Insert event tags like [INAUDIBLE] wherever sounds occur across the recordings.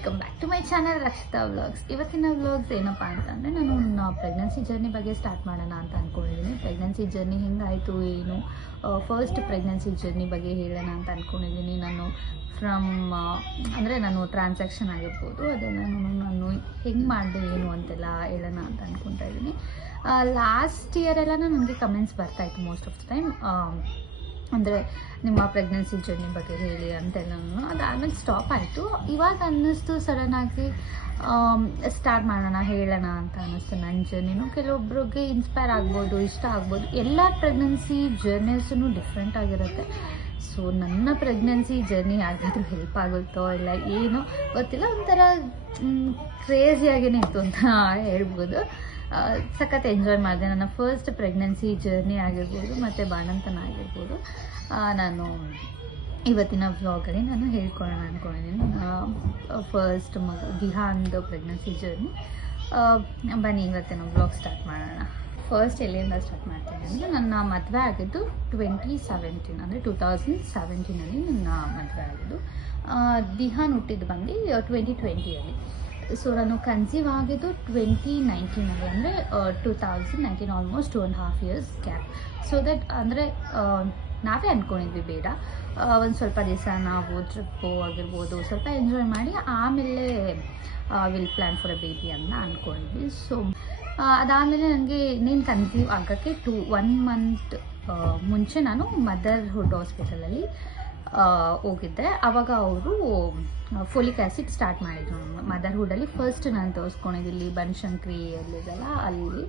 Welcome back to my channel Rakshita vlogs. ಇವತ್ತಿನ vlogs ಏನಪ್ಪ ಅಂತಂದರೆ ನಾನು ಪ್ರೆಗ್ನೆನ್ಸಿ ಜರ್ನಿ ಬಗ್ಗೆ ಸ್ಟಾರ್ಟ್ ಮಾಡೋಣ ಅಂತ ಅಂದ್ಕೊಂಡಿದ್ದೀನಿ ಪ್ರೆಗ್ನೆನ್ಸಿ ಜರ್ನಿ ಹೆಂಗಾಯಿತು, ಏನು ಫಸ್ಟ್ ಪ್ರೆಗ್ನೆನ್ಸಿ ಜರ್ನಿ ಬಗ್ಗೆ ಹೇಳೋಣ ಅಂತ ಅಂದ್ಕೊಂಡಿದ್ದೀನಿ ನಾನು ಫ್ರಮ್ ಅಂದರೆ ನಾನು ಟ್ರಾನ್ಸಾಕ್ಷನ್ ಆಗಿರ್ಬೋದು, ಅದೆಲ್ಲ ನಾನು ನಾನು ಹೆಂಗೆ ಮಾಡಿದೆ, ಏನು ಅಂತೆಲ್ಲ ಹೇಳೋಣ ಅಂತ ಅಂದ್ಕೊತಾ ಇದ್ದೀನಿ. ಲಾಸ್ಟ್ ಇಯರೆಲ್ಲ ನನಗೆ ಕಮೆಂಟ್ಸ್ ಬರ್ತಾಯಿತ್ತು ಮೋಸ್ಟ್ ಆಫ್ ದ ಟೈಮ್ ಅಂದರೆ ನಿಮ್ಮ ಪ್ರೆಗ್ನೆನ್ಸಿ ಜರ್ನಿ ಬಗ್ಗೆ ಹೇಳಿ ಅಂತೆಲ್ಲನೂ ಆಮೇಲೆ ಸ್ಟಾಪ್ ಆಯಿತು. ಇವಾಗ ಅನ್ನಿಸ್ತು ಸಡನ್ನಾಗಿ ಸ್ಟಾರ್ಟ್ ಮಾಡೋಣ, ಹೇಳೋಣ ಅಂತ ಅನ್ನಿಸ್ತು ನನ್ನ ಜರ್ನಿನೂ ಕೆಲವೊಬ್ರಿಗೆ ಇನ್ಸ್ಪೈರ್ ಆಗ್ಬೋದು, ಇಷ್ಟ ಆಗ್ಬೋದು. ಎಲ್ಲ ಪ್ರೆಗ್ನೆನ್ಸಿ ಜರ್ನೀಸೂ ಡಿಫ್ರೆಂಟ್ ಆಗಿರುತ್ತೆ. ಸೊ ನನ್ನ ಪ್ರೆಗ್ನೆನ್ಸಿ ಜರ್ನಿ ಯಾರಿಗಾದ್ರೂ ಹೆಲ್ಪ್ ಆಗುತ್ತೋ ಇಲ್ಲ ಏನೋ ಗೊತ್ತಿಲ್ಲ, ಒಂಥರ ಕ್ರೇಜಿಯಾಗೇ ಇತ್ತು ಅಂತ ಹೇಳ್ಬೋದು. ಸಖತ್ ಎಂಜಾಯ್ ಮಾಡಿದೆ. ನನ್ನ ಫಸ್ಟ್ ಪ್ರೆಗ್ನೆನ್ಸಿ ಜರ್ನಿ ಆಗಿರ್ಬೋದು, ಮತ್ತು ಬಾಣಂತನ ಆಗಿರ್ಬೋದು. ನಾನು ಇವತ್ತಿನ ವ್ಲಾಗಲ್ಲಿ ನಾನು ಹೇಳ್ಕೊಳ್ಳೋಣ ಅಂದ್ಕೊಂಡಿದ್ದೀನಿ ಫಸ್ಟ್ ಮಗು, ದಿಹಾಂದ ಪ್ರೆಗ್ನೆನ್ಸಿ ಜರ್ನಿ ಬನ್ನಿ, ಇವತ್ತಿನ ವ್ಲಾಗ್ ಸ್ಟಾರ್ಟ್ ಮಾಡೋಣ. ಫಸ್ಟ್ ಎಲ್ಲಿಂದ ಸ್ಟಾರ್ಟ್ ಮಾಡ್ತೀನಿ ಅಂದರೆ, ನನ್ನ ಮದುವೆ ಆಗಿದ್ದು ಟ್ವೆಂಟಿ ಸೆವೆಂಟೀನ್ ಅಂದರೆ ಟೂ ತೌಸಂಡ್ ಸೆವೆಂಟೀನಲ್ಲಿ ನನ್ನ ಮದುವೆ ಆಗಿದ್ದು. ದಿಹಾನ್ ಹುಟ್ಟಿದ್ದು ಬಂದು ಟ್ವೆಂಟಿ ಟ್ವೆಂಟಿಯಲ್ಲಿ ಸೊ ನಾನು ಕನ್ಸೀವ್ ಆಗಿದ್ದು ಟ್ವೆಂಟಿ ನೈನ್ಟೀನಲ್ಲಿ ಅಂದರೆ two thousand nineteen almost two and half years gap so that ಅಂದರೆ ನಾವೇ ಅಂದ್ಕೊಂಡಿದ್ವಿ ಬೇಡ. ಒಂದು ಸ್ವಲ್ಪ ದಿವಸ ನಾವು ಟ್ರಿಪ್ಪು ಆಗಿರ್ಬೋದು, ಸ್ವಲ್ಪ ಎಂಜಾಯ್ ಮಾಡಿ, ಆಮೇಲೆ will plan for a baby ಅಂತ ಅಂದ್ಕೊಂಡಿದ್ವಿ ಸೊ ಅದಾದಮೇಲೆ ನನಗೆ ಇನ್ನೇನು ಕನ್ಸೀವ್ ಆಗೋಕ್ಕೆ ಟೂ ಒನ್ ಮಂತ್ ಮುಂಚೆ ನಾನು ಮದರ್ಹುಡ್ ಹಾಸ್ಪಿಟಲಲ್ಲಿ ಹೋಗಿದ್ದೆ. ಆವಾಗ ಅವರು ಫೋಲಿಕ್ ಆ್ಯಸಿಡ್ ಸ್ಟಾರ್ಟ್ ಮಾಡಿದ್ರು ಮದರ್ಹುಡಲ್ಲಿ ಫಸ್ಟ್ ನಾನು ತೋರಿಸ್ಕೊಂಡಿದ್ದಿಲ್ಲಿ ಬನಶಂಕರಿ ಅಲ್ಲಿದೆಲ್ಲ, ಅಲ್ಲಿ.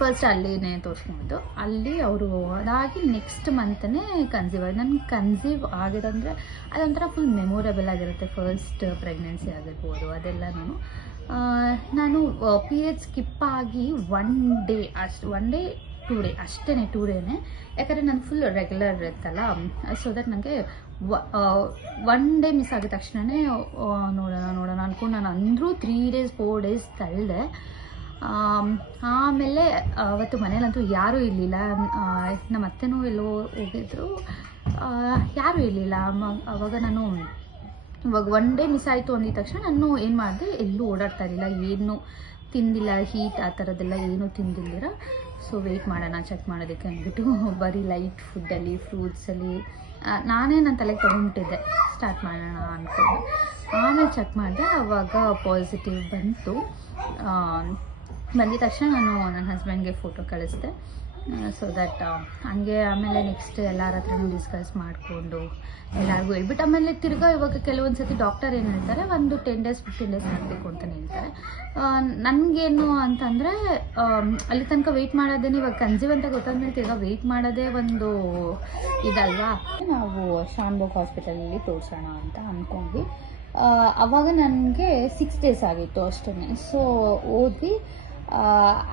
ಫಸ್ಟ್ ಅಲ್ಲಿನೇ ತೋರಿಸ್ಕೊಂಡಿದ್ದು ಅಲ್ಲಿ ಅವರು ಅದಾಗಿ ನೆಕ್ಸ್ಟ್ ಮಂತನೇ ಕನ್ಸೀವ್ ಆಗಿ, ನನಗೆ ಕನ್ಸೀವ್ ಆಗಿದಂದರೆ ಅದೊಂಥರ ಫುಲ್ ಮೆಮೊರೇಬಲ್ ಆಗಿರುತ್ತೆ. ಫಸ್ಟ್ ಪ್ರೆಗ್ನೆನ್ಸಿ ಆಗಿರ್ಬೋದು, ಅದೆಲ್ಲ ನಾನು. ನಾನು ಪೀರಿಯಡ್ ಸ್ಕಿಪ್ ಆಗಿ ಒನ್ ಡೇ ಅಷ್ಟು ಒನ್ ಡೇ ಟೂ ಡೇ ಅಷ್ಟೇ ಟೂ ಡೇನೇ ಯಾಕಂದರೆ ನಾನು ಫುಲ್ ರೆಗ್ಯುಲರ್ ಇರುತ್ತಲ್ಲ ಸೊ ದಟ್ ನನಗೆ ಒನ್ ಡೇ ಮಿಸ್ ಆಗಿದ ತಕ್ಷಣವೇ ನೋಡೋಣ ನೋಡೋಣ ಅನ್ಕೊಂಡು ನಾನು ಅಂದರೂ ತ್ರೀ ಡೇಸ್ ಫೋರ್ ಡೇಸ್ ತಳ್ಳಿದೆ ಆಮ್, ಆಮೇಲೆ ಅವತ್ತು ಮನೇಲಂತೂ ಯಾರೂ ಇರಲಿಲ್ಲ. ನಮ್ಮ ಅತ್ತೆನೂ ಎಲ್ಲೋ ಹೋಗಿದ್ರು. ಯಾರೂ ಇರಲಿಲ್ಲ. ಅವಾಗ ನಾನು ಇವಾಗ ಒನ್ ಡೇ ಮಿಸ್ ಆಯಿತು ಅಂದಿದ ತಕ್ಷಣ ನಾನು ಏನು ಮಾಡಿದೆ ಎಲ್ಲೂ ಓಡಾಡ್ತಾ ಇರಲಿಲ್ಲ. ಏನು ತಿಂದಿಲ್ಲ. ಹೀಟ್ ಆ ಥರದ್ದೆಲ್ಲ ಏನೂ ತಿಂದಿಲ್ದಿರ. ಸೊ ವೆಯ್ಟ್ ಮಾಡೋಣ ಚೆಕ್ ಮಾಡೋದಕ್ಕೆ ಅಂದ್ಬಿಟ್ಟು [LAUGHS] ಬರೀ ಲೈಟ್ ಫುಡ್ಡಲ್ಲಿ ಫ್ರೂಟ್ಸಲ್ಲಿ ನಾನೇ ನನ್ನ ತಲೆಗೆ ತೊಗೊಂಡ್ಬಿಟ್ಟಿದ್ದೆ ಸ್ಟಾರ್ಟ್ ಮಾಡೋಣ ಅಂದ್ಕೊಂಡು ಆಮೇಲೆ ಚೆಕ್ ಮಾಡಿದೆ ಆವಾಗ ಪಾಸಿಟಿವ್ ಬಂತು. ಬಂದಿದ ತಕ್ಷಣ ನಾನು ನನ್ನ ಹಸ್ಬೆಂಡ್ಗೆ ಫೋಟೋ ಕಳಿಸ್ದೆ. ಸೊ ದಟ್ ಹಂಗೆ ಆಮೇಲೆ ನೆಕ್ಸ್ಟ್ ಎಲ್ಲರ ಹತ್ರನು ಡಿಸ್ಕಸ್ ಮಾಡಿಕೊಂಡು ಎಲ್ಲರಿಗೂ ಹೇಳ್ಬಿಟ್ಟು ಆಮೇಲೆ ತಿರ್ಗಾ ಇವಾಗ ಕೆಲವೊಂದು ಸತಿ ಡಾಕ್ಟರ್ ಏನು ಹೇಳ್ತಾರೆ ಒಂದು ಟೆನ್ ಡೇಸ್ ಫಿಫ್ಟೀನ್ ಡೇಸ್ ಆಗಬೇಕು ಅಂತಲೇ ಹೇಳ್ತಾರೆ. ನನಗೇನು ಅಂತಂದರೆ ಅಲ್ಲಿ ತನಕ ವೆಯ್ಟ್ ಮಾಡೋದೇನೆ ಇವಾಗ ಕನ್ಸೀವ್ ಅಂತ ಗೊತ್ತಾದ್ಮೇಲೆ ತಿರ್ಗಾ ವೆಯ್ಟ್ ಮಾಡೋದೇ ಒಂದು ಇದಲ್ವಾ? ನಾವು ಶಾನ್ಬೋಗ್ ಹಾಸ್ಪಿಟಲಲ್ಲಿ ತೋರಿಸೋಣ ಅಂತ ಅಂದ್ಕೊಂಡ್ವಿ ಅವಾಗ ನನಗೆ ಸಿಕ್ಸ್ ಡೇಸ್ ಆಗಿತ್ತು ಅಷ್ಟೇ ಸೊ ಆ,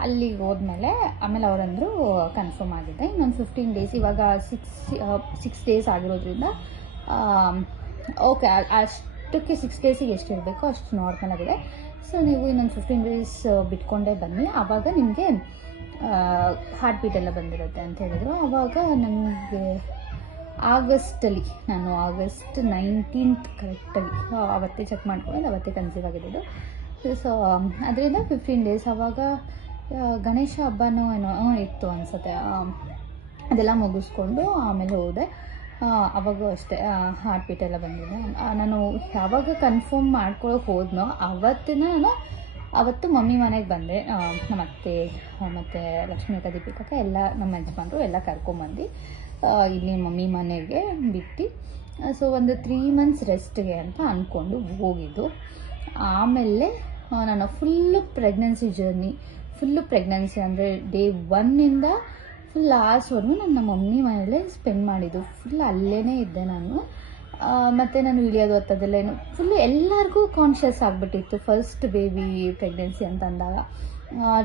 ಅಲ್ಲಿಗೆ ಹೋದ್ಮೇಲೆ ಆಮೇಲೆ ಅವರಂದರು ಕನ್ಫರ್ಮ್ ಆಗಿದೆ ಇನ್ನೊಂದು ಫಿಫ್ಟೀನ್ ಡೇಸ್ ಇವಾಗ ಸಿಕ್ಸ್ ಸಿಕ್ಸ್ ಡೇಸ್ ಆಗಿರೋದ್ರಿಂದ ಓಕೆ ಅಷ್ಟಕ್ಕೆ ಸಿಕ್ಸ್ ಡೇಸಿಗೆ ಎಷ್ಟು ಇರಬೇಕು ಅಷ್ಟು ನಾರ್ಮಲ್ ಆಗಿದೆ. ಸೊ ನೀವು ಇನ್ನೊಂದು ಫಿಫ್ಟೀನ್ ಡೇಸ್ ಬಿಟ್ಕೊಂಡೇ ಬನ್ನಿ. ಆವಾಗ ನಿಮಗೆ ಹಾರ್ಟ್ ಬೀಟ್ ಎಲ್ಲ ಬಂದಿರುತ್ತೆ ಅಂತ ಹೇಳಿದರು. ಆವಾಗ ನನಗೆ ಆಗಸ್ಟಲ್ಲಿ, ನಾನು ಆಗಸ್ಟ್ ನೈನ್ಟೀನ್ತ್ ಕರೆಕ್ಟಾಗಿ ಅವತ್ತೇ ಚೆಕ್ ಮಾಡ್ಕೊಂಡು ಅವತ್ತೇ ಕನ್ಸೀವ್ ಆಗಿದ್ದು ಸೊ ಅದರಿಂದ ಫಿಫ್ಟೀನ್ ಡೇಸ್ ಆವಾಗ ಗಣೇಶ ಹಬ್ಬನೂ ಏನೋ ಇತ್ತು ಅನಿಸುತ್ತೆ. ಅದೆಲ್ಲ ಮುಗಿಸ್ಕೊಂಡು ಆಮೇಲೆ ಹೋದೆ. ಅವಾಗೂ ಅಷ್ಟೇ ಹಾರ್ಟ್ ಬಂದಿದೆ. ನಾನು ಯಾವಾಗ ಕನ್ಫರ್ಮ್ ಮಾಡ್ಕೊಳಕ್ಕೆ ಹೋದ್ನೋ, ಅವತ್ತಿನ ನಾನು, ಅವತ್ತು ಮಮ್ಮಿ ಮನೆಗೆ ಬಂದೆ. ನಮ್ಮ ಅತ್ತೆ ಮತ್ತು ಲಕ್ಷ್ಮೀಕ, ದೀಪಿಕಕ್ಕ, ಎಲ್ಲ ನಮ್ಮ ಯಜಮಾನರು ಎಲ್ಲ ಕರ್ಕೊಂಬಂದು ಇಲ್ಲಿ ಮಮ್ಮಿ ಮನೆಗೆ ಬಿಟ್ಟು ಸೊ ಒಂದು ತ್ರೀ ಮಂತ್ಸ್ ರೆಸ್ಟ್ಗೆ ಅಂತ ಅಂದ್ಕೊಂಡು ಹೋಗಿದ್ದು. ಆಮೇಲೆ ಆ, ನನ್ನ full pregnancy journey full pregnancy ಅಂದರೆ ಡೇ ಒನ್ನಿಂದ ಫುಲ್ ಲಾಸ್ಟ್ವರೆಗೂ ನಾನು ನಮ್ಮ ಮಮ್ಮಿ ಮನೇಲೆ ಸ್ಪೆಂಡ್ ಮಾಡಿದ್ದು. ಫುಲ್ ಅಲ್ಲೇ ಇದ್ದೆ ನಾನು. ಮತ್ತು ನಾನು ಇಳಿಯೋದು ಹೊತ್ತದೆಲ್ಲ ಏನು ಫುಲ್ಲು ಎಲ್ಲರಿಗೂ ಕಾನ್ಷಿಯಸ್ ಆಗಿಬಿಟ್ಟಿತ್ತು ಫಸ್ಟ್ ಬೇಬಿ ಪ್ರೆಗ್ನೆನ್ಸಿ ಅಂತ ಅಂದಾಗ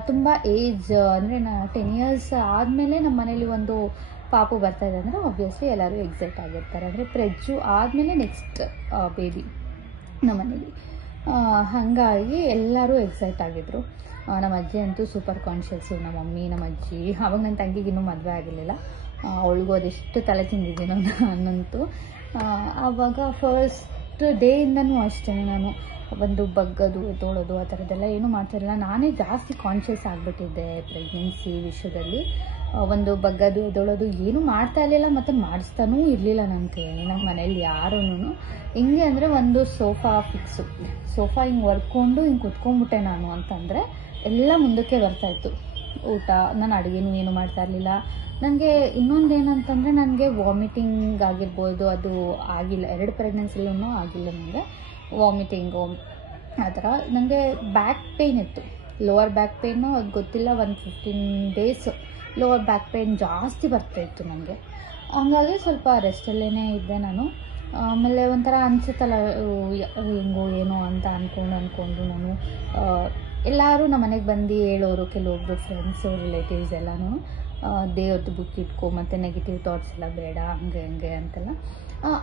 ತುಂಬ ಏಜ್ ಅಂದರೆ ನಾ ಟೆನ್ ಇಯರ್ಸ್ ಆದಮೇಲೆ ನಮ್ಮ ಮನೇಲಿ ಒಂದು ಪಾಪು ಬರ್ತಾ ಇದೆ ಅಂದರೆ ಆಬ್ವಿಯಸ್ಲಿ ಎಲ್ಲರೂ ಎಕ್ಸೈಟ್ ಆಗಿರ್ತಾರೆ. ಅಂದರೆ ಪ್ರೆಜ್ಜು ಆದಮೇಲೆ ನೆಕ್ಸ್ಟ್ ಬೇಬಿ ನಮ್ಮ ಮನೇಲಿ. ಹಾಗಾಗಿ ಎಲ್ಲರೂ ಎಕ್ಸೈಟ್ ಆಗಿದ್ರು. ನಮ್ಮ ಅಜ್ಜಿ ಅಂತೂ ಸೂಪರ್ ಕಾನ್ಷಿಯಸ್ಸು ನಮ್ಮ ಮಮ್ಮಿ, ನಮ್ಮ ಅಜ್ಜಿ. ಅವಾಗ ನನ್ನ ತಂಗಿಗೆ ಇನ್ನೂ ಮದುವೆ ಆಗಿರಲಿಲ್ಲ. ಅವಳಿಗೂ ಅದೆಷ್ಟು ತಲೆ ತಿಂದಿದ್ದೀನೋ ನಾನಂತೂ ಅನ್ನಂತೂ ಆವಾಗ ಫಸ್ಟ್ ಡೇಯಿಂದನೂ ಅಷ್ಟೇ ನಾನು. ಒಂದು ಬಗ್ಗದು, ತೋಳೋದು, ಆ ಥರದ್ದೆಲ್ಲ ಏನೂ ಮಾಡ್ತಿರಲಿಲ್ಲ ನಾನೇ ಜಾಸ್ತಿ ಕಾನ್ಷಿಯಸ್ ಆಗಿಬಿಟ್ಟಿದ್ದೆ ಪ್ರೆಗ್ನೆನ್ಸಿ ವಿಷಯದಲ್ಲಿ. ಒಂದು ಬಗ್ಗದು, ಇದೊಳೋದು ಏನೂ ಮಾಡ್ತಾ ಇರಲಿಲ್ಲ ಮತ್ತು ಮಾಡಿಸ್ತಾನೂ ಇರಲಿಲ್ಲ ನನ್ನ ಕೈಯಲ್ಲಿ ನಮ್ಮ ಮನೇಲಿ ಯಾರೂ ಹೆಂಗೆ ಅಂದರೆ ಒಂದು ಸೋಫಾ ಫಿಕ್ಸು ಸೋಫಾ ಹಿಂಗೆ ವರ್ಕೊಂಡು ಹಿಂಗೆ ಕುತ್ಕೊಂಡ್ಬಿಟ್ಟೆ ನಾನು ಅಂತಂದರೆ ಎಲ್ಲ ಮುಂದಕ್ಕೆ ಬರ್ತಾಯಿತ್ತು ಊಟ, ನಾನು ಅಡುಗೆನೂ ಏನು ಮಾಡ್ತಾ ಇರಲಿಲ್ಲ. ನನಗೆ ಇನ್ನೊಂದು ಏನಂತಂದರೆ ನನಗೆ ವಾಮಿಟಿಂಗ್ ಆಗಿರ್ಬೋದು, ಅದು ಆಗಿಲ್ಲ, ಎರಡು ಪ್ರೆಗ್ನೆನ್ಸಿಲೂ ಆಗಿಲ್ಲ ನನಗೆ. ವಾಮಿಟಿಂಗು ಆ ಥರ. ನನಗೆ ಬ್ಯಾಕ್ ಪೇಯ್ನ್ ಇತ್ತು. ಲೋವರ್ ಬ್ಯಾಕ್ ಪೇಯ್ನು ಅದು ಗೊತ್ತಿಲ್ಲ, ಒಂದು fifteen days lower back pain ಜಾಸ್ತಿ ಬರ್ತಾಯಿತ್ತು ನನಗೆ. ಹಂಗಾಗಿ ಸ್ವಲ್ಪ ರೆಸ್ಟಲ್ಲೇ ಇದ್ದೆ ನಾನು. ಆಮೇಲೆ ಒಂಥರ ಅನಿಸುತ್ತಲ್ಲ ಹೆಂಗೋ ಏನೋ ಅಂತ ಅಂದ್ಕೊಂಡು ಅಂದ್ಕೊಂಡು ನಾನು ಎಲ್ಲರೂ ನಮ್ಮ ಮನೆಗೆ ಬಂದು ಹೇಳೋರು ಕೆಲವೊಬ್ಬರು ಫ್ರೆಂಡ್ಸು ರಿಲೇಟಿವ್ಸ್ ಎಲ್ಲನೂ ದೇವ್ರದ್ದು ಬುಕ್ ಇಟ್ಕೊ, ಮತ್ತು ನೆಗೆಟಿವ್ ಥಾಟ್ಸ್ ಎಲ್ಲ ಬೇಡ, ಹಂಗೆ ಹಂಗೆ ಅಂತೆಲ್ಲ.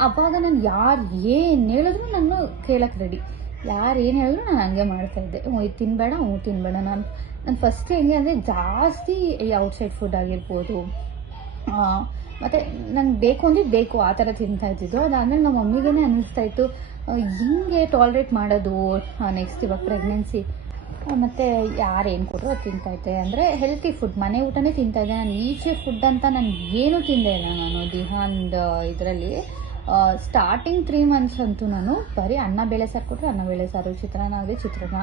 ಅವಾಗ ನಾನು ಯಾರು ಏನು ಹೇಳಿದ್ರು ನಾನು ಕೇಳೋಕ್ಕೆ ರೆಡಿ ಯಾರು ಏನು ಹೇಳಿದ್ರು ನಾನು ಹಂಗೆ ಮಾಡ್ತಾಯಿದ್ದೆ ತಿನ್ನಬೇಡ ಹ್ಞೂ ತಿನ್ನಬೇಡ ನಾನು ನಾನು ಫಸ್ಟ್ ಹೆಂಗೆ ಅಂದರೆ ಜಾಸ್ತಿ ಈ ಔಟ್ಸೈಡ್ ಫುಡ್ ಆಗಿರ್ಬೋದು. ಮತ್ತು ನಂಗೆ ಬೇಕು ಅಂದರೆ ಬೇಕು, ಆ ಥರ ತಿಂತಾ ಇದ್ದಿದ್ದು. ಅದಾದಮೇಲೆ ನಮ್ಮ ಮಮ್ಮಿಗೇ ಅನ್ನಿಸ್ತಾ ಇತ್ತು ಹಿಂಗೆ ಟಾಲ್ರೇಟ್ ಮಾಡೋದು ನೆಕ್ಸ್ಟ್ ಇವಾಗ ಪ್ರೆಗ್ನೆನ್ಸಿ ಮತ್ತು ಯಾರು ಏನು ಕೊಟ್ಟರು ಅದು ತಿಂತಾಯಿದ್ದೆ ಅಂದರೆ ಹೆಲ್ತಿ ಫುಡ್ ಮನೆ ಊಟನೇ ತಿಂತಾಯಿದ್ದೆ ನಾನು ಈಚೆ ಫುಡ್ ಅಂತ ನಾನು ಏನೂ ತಿಂದೇ ಇಲ್ಲ ನಾನು, ದಿಹಾಂದ ಇದರಲ್ಲಿ. ಸ್ಟಾರ್ಟಿಂಗ್ ತ್ರೀ ಮಂತ್ಸ್ ಅಂತೂ ನಾನು ಬರೀ ಅನ್ನ ಬೇಳೆ ಸಾರು ಕೊಟ್ಟರೆ ಅನ್ನ ಬೇಳೆ ಸಾರು, ಚಿತ್ರಾನ್ನ ಆದರೆ ಚಿತ್ರಾನ್ನ.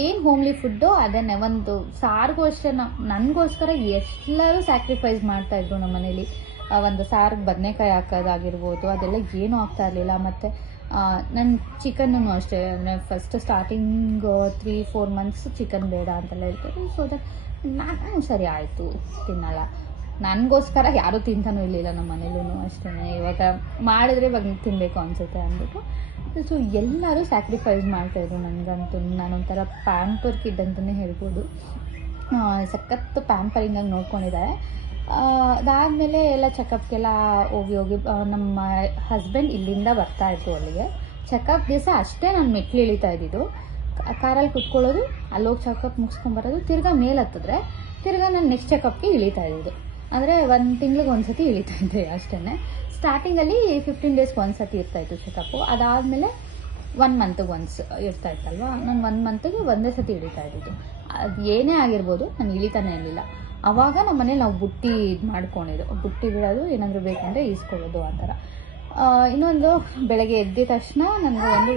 ಏನು ಹೋಮ್ಲಿ ಫುಡ್ಡು ಅದನ್ನೇ ಒಂದು ಸಾರಿಗೂ ಅಷ್ಟೇ ನನಗೋಸ್ಕರ ಎಲ್ಲರೂ ಸ್ಯಾಕ್ರಿಫೈಸ್ ಮಾಡ್ತಾಯಿದ್ರು ನಮ್ಮ ಮನೇಲಿ. ಒಂದು ಸಾರಿಗೆ ಬದನೆಕಾಯಿ ಹಾಕೋದಾಗಿರ್ಬೋದು, ಅದೆಲ್ಲ ಏನೂ ಆಗ್ತಾ ಇರಲಿಲ್ಲ. ಮತ್ತು ನನ್ನ ಚಿಕನ್ನೂ ಅಷ್ಟೇ, ಅಂದರೆ first starting three four months chicken ಬೇಡ ಅಂತೆಲ್ಲ ಹೇಳ್ತಾರೆ. ಸೊ ದಟ್ ನಾನು ಸರಿ ಆಯಿತು, ತಿನ್ನಲ್ಲ. ನನಗೋಸ್ಕರ ಯಾರೂ ತಿಂತಾನೂ ಇರಲಿಲ್ಲ ನಮ್ಮ ಮನೇಲೂ ಅಷ್ಟೇ ಇವಾಗ ಮಾಡಿದ್ರೆ ಇವಾಗ ತಿನ್ನಬೇಕು ಅನಿಸುತ್ತೆ ಅಂದ್ಬಿಟ್ಟು. ಸೊ ಎಲ್ಲರೂ ಸ್ಯಾಕ್ರಿಫೈಸ್ ಮಾಡ್ತಾಯಿದ್ರು ನನಗಂತೂ. ನಾನೊಂಥರ ಪ್ಯಾಂಪರ್ ಕಿಡ್ ಅಂತಲೇ ಹೇಳ್ಬೋದು. ಸಖತ್ತು ಪ್ಯಾಂಪರಿಂಗಾಗಿ ನೋಡ್ಕೊಂಡಿದ್ದಾರೆ. ಅದಾದಮೇಲೆ ಎಲ್ಲ ಚೆಕಪ್ಗೆಲ್ಲ ಹೋಗಿ ಹೋಗಿ ನಮ್ಮ ಹಸ್ಬೆಂಡ್ ಇಲ್ಲಿಂದ ಬರ್ತಾ ಇದ್ರು ಅಲ್ಲಿಗೆ. ಚೆಕಪ್ ದಿವಸ ಅಷ್ಟೇ ನಾನು ಮೆಟ್ಲು ಇಳಿತಾ ಇದ್ದಿದ್ದು. ಕಾರಲ್ಲಿ ಕುತ್ಕೊಳ್ಳೋದು, ಅಲ್ಲೋಗಿ ಚೆಕಪ್ ಮುಗಿಸ್ಕೊಂಬರೋದು, ತಿರ್ಗಾ ಮೇಲೆ ಹತ್ತಿದ್ರೆ, ತಿರ್ಗಾ ನಾನು ನೆಕ್ಸ್ಟ್ ಚೆಕಪ್ಗೆ ಇಳಿತಾ ಇದ್ದಿದ್ದು. ಅಂದರೆ ಒಂದು ತಿಂಗ್ಳಿಗೆ ಒಂದು ಸತಿ ಇಳಿತಾ ಇದ್ದೆ ಅಷ್ಟೇ ಸ್ಟಾರ್ಟಿಂಗಲ್ಲಿ ಫಿಫ್ಟೀನ್ ಡೇಸ್ಗೆ ಒಂದು ಸತಿ ಇರ್ತಾಯಿತ್ತು ಚೆಕಪ್ಪು ಅದಾದಮೇಲೆ ಒನ್ ಮಂತ್ಗೆ ಒನ್ಸ್ ಇರ್ತಾ ಇತ್ತಲ್ವಾ? ನಾನು ಒನ್ ಮಂತ್ಗೆ ಒಂದೇ ಸತಿ ಇಳಿತಾ ಇದ್ದಿದ್ದು. ಅದು ಏನೇ ಆಗಿರ್ಬೋದು ನಾನು ಇಳಿತಾನೆ ಇರಲಿಲ್ಲ. ಅವಾಗ ನಮ್ಮ ಮನೇಲಿ ನಾವು ಬುಟ್ಟಿ ಇದು ಮಾಡ್ಕೊಂಡಿದ್ದು. ಬುಟ್ಟಿ ಬಿಡೋದು ಏನಾದರೂ ಬೇಕಂದರೆ ಈಸ್ಕೊಳ್ಳೋದು ಆ ಥರ. ಇನ್ನೊಂದು ಬೆಳಗ್ಗೆ ಎದ್ದಿದ ತಕ್ಷಣ ನನಗೆ ಒಂದು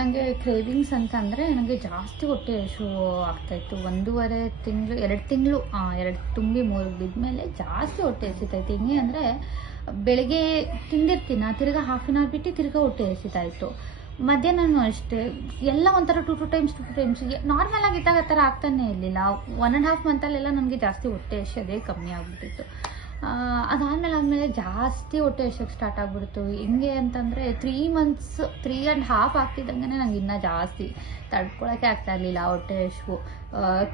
ನನಗೆ ಕ್ರೇವಿಂಗ್ಸ್ ಅಂತ ಅಂದರೆ ನನಗೆ ಜಾಸ್ತಿ ಹೊಟ್ಟೆ ಹಶು ಆಗ್ತಾಯಿತ್ತು ಒಂದೂವರೆ ತಿಂಗಳು, ಎರಡು ತಿಂಗಳು ಎರಡು ತುಂಬಿ ಮೂರು ಬಿದ್ಮೇಲೆ ಜಾಸ್ತಿ ಹೊಟ್ಟೆ ಹಸಿತಾಯಿತ್ತು ಹಿಂಗೆ ಅಂದರೆ ಬೆಳಗ್ಗೆ ತಿಂದಿರ್ತೀನಿ. ತಿರ್ಗಿ ಹಾಫ್ ಆನ್ ಅವರ್ ಬಿಟ್ಟು ತಿರ್ಗಾ ಹೊಟ್ಟೆ ಹಸಿತಾಯಿತ್ತು ಮಧ್ಯಾಹ್ನನೂ ಅಷ್ಟೇ. ಎಲ್ಲ ಒಂಥರ two two times two two times normal ಆಗಿದ್ದಾಗ ಆ ಥರ ಆಗ್ತಾನೇ ಇರಲಿಲ್ಲ. ಒನ್ ಆ್ಯಂಡ್ ಹಾಫ್ ಮಂತಲ್ಲೆಲ್ಲ ನನಗೆ ಜಾಸ್ತಿ ಹೊಟ್ಟೆ ಹಸಿಯೋದೇ ಕಮ್ಮಿ ಆಗಿಬಿಟ್ಟಿತ್ತು. ಅದಾದಮೇಲೆ ಆದಮೇಲೆ ಜಾಸ್ತಿ ಹೊಟ್ಟೆ ಎಷ್ಟಕ್ಕೆ ಸ್ಟಾರ್ಟ್ ಆಗ್ಬಿಡ್ತು. ಹೆಂಗೆ ಅಂತಂದರೆ three months three and half ಆಗ್ತಿದ್ದಂಗೆ ನಂಗೆ ಇನ್ನೂ ಜಾಸ್ತಿ ತಡ್ಕೊಳಕ್ಕೆ ಆಗ್ತಾ ಇರಲಿಲ್ಲ ಹೊಟ್ಟೆ ಹಸಿವು.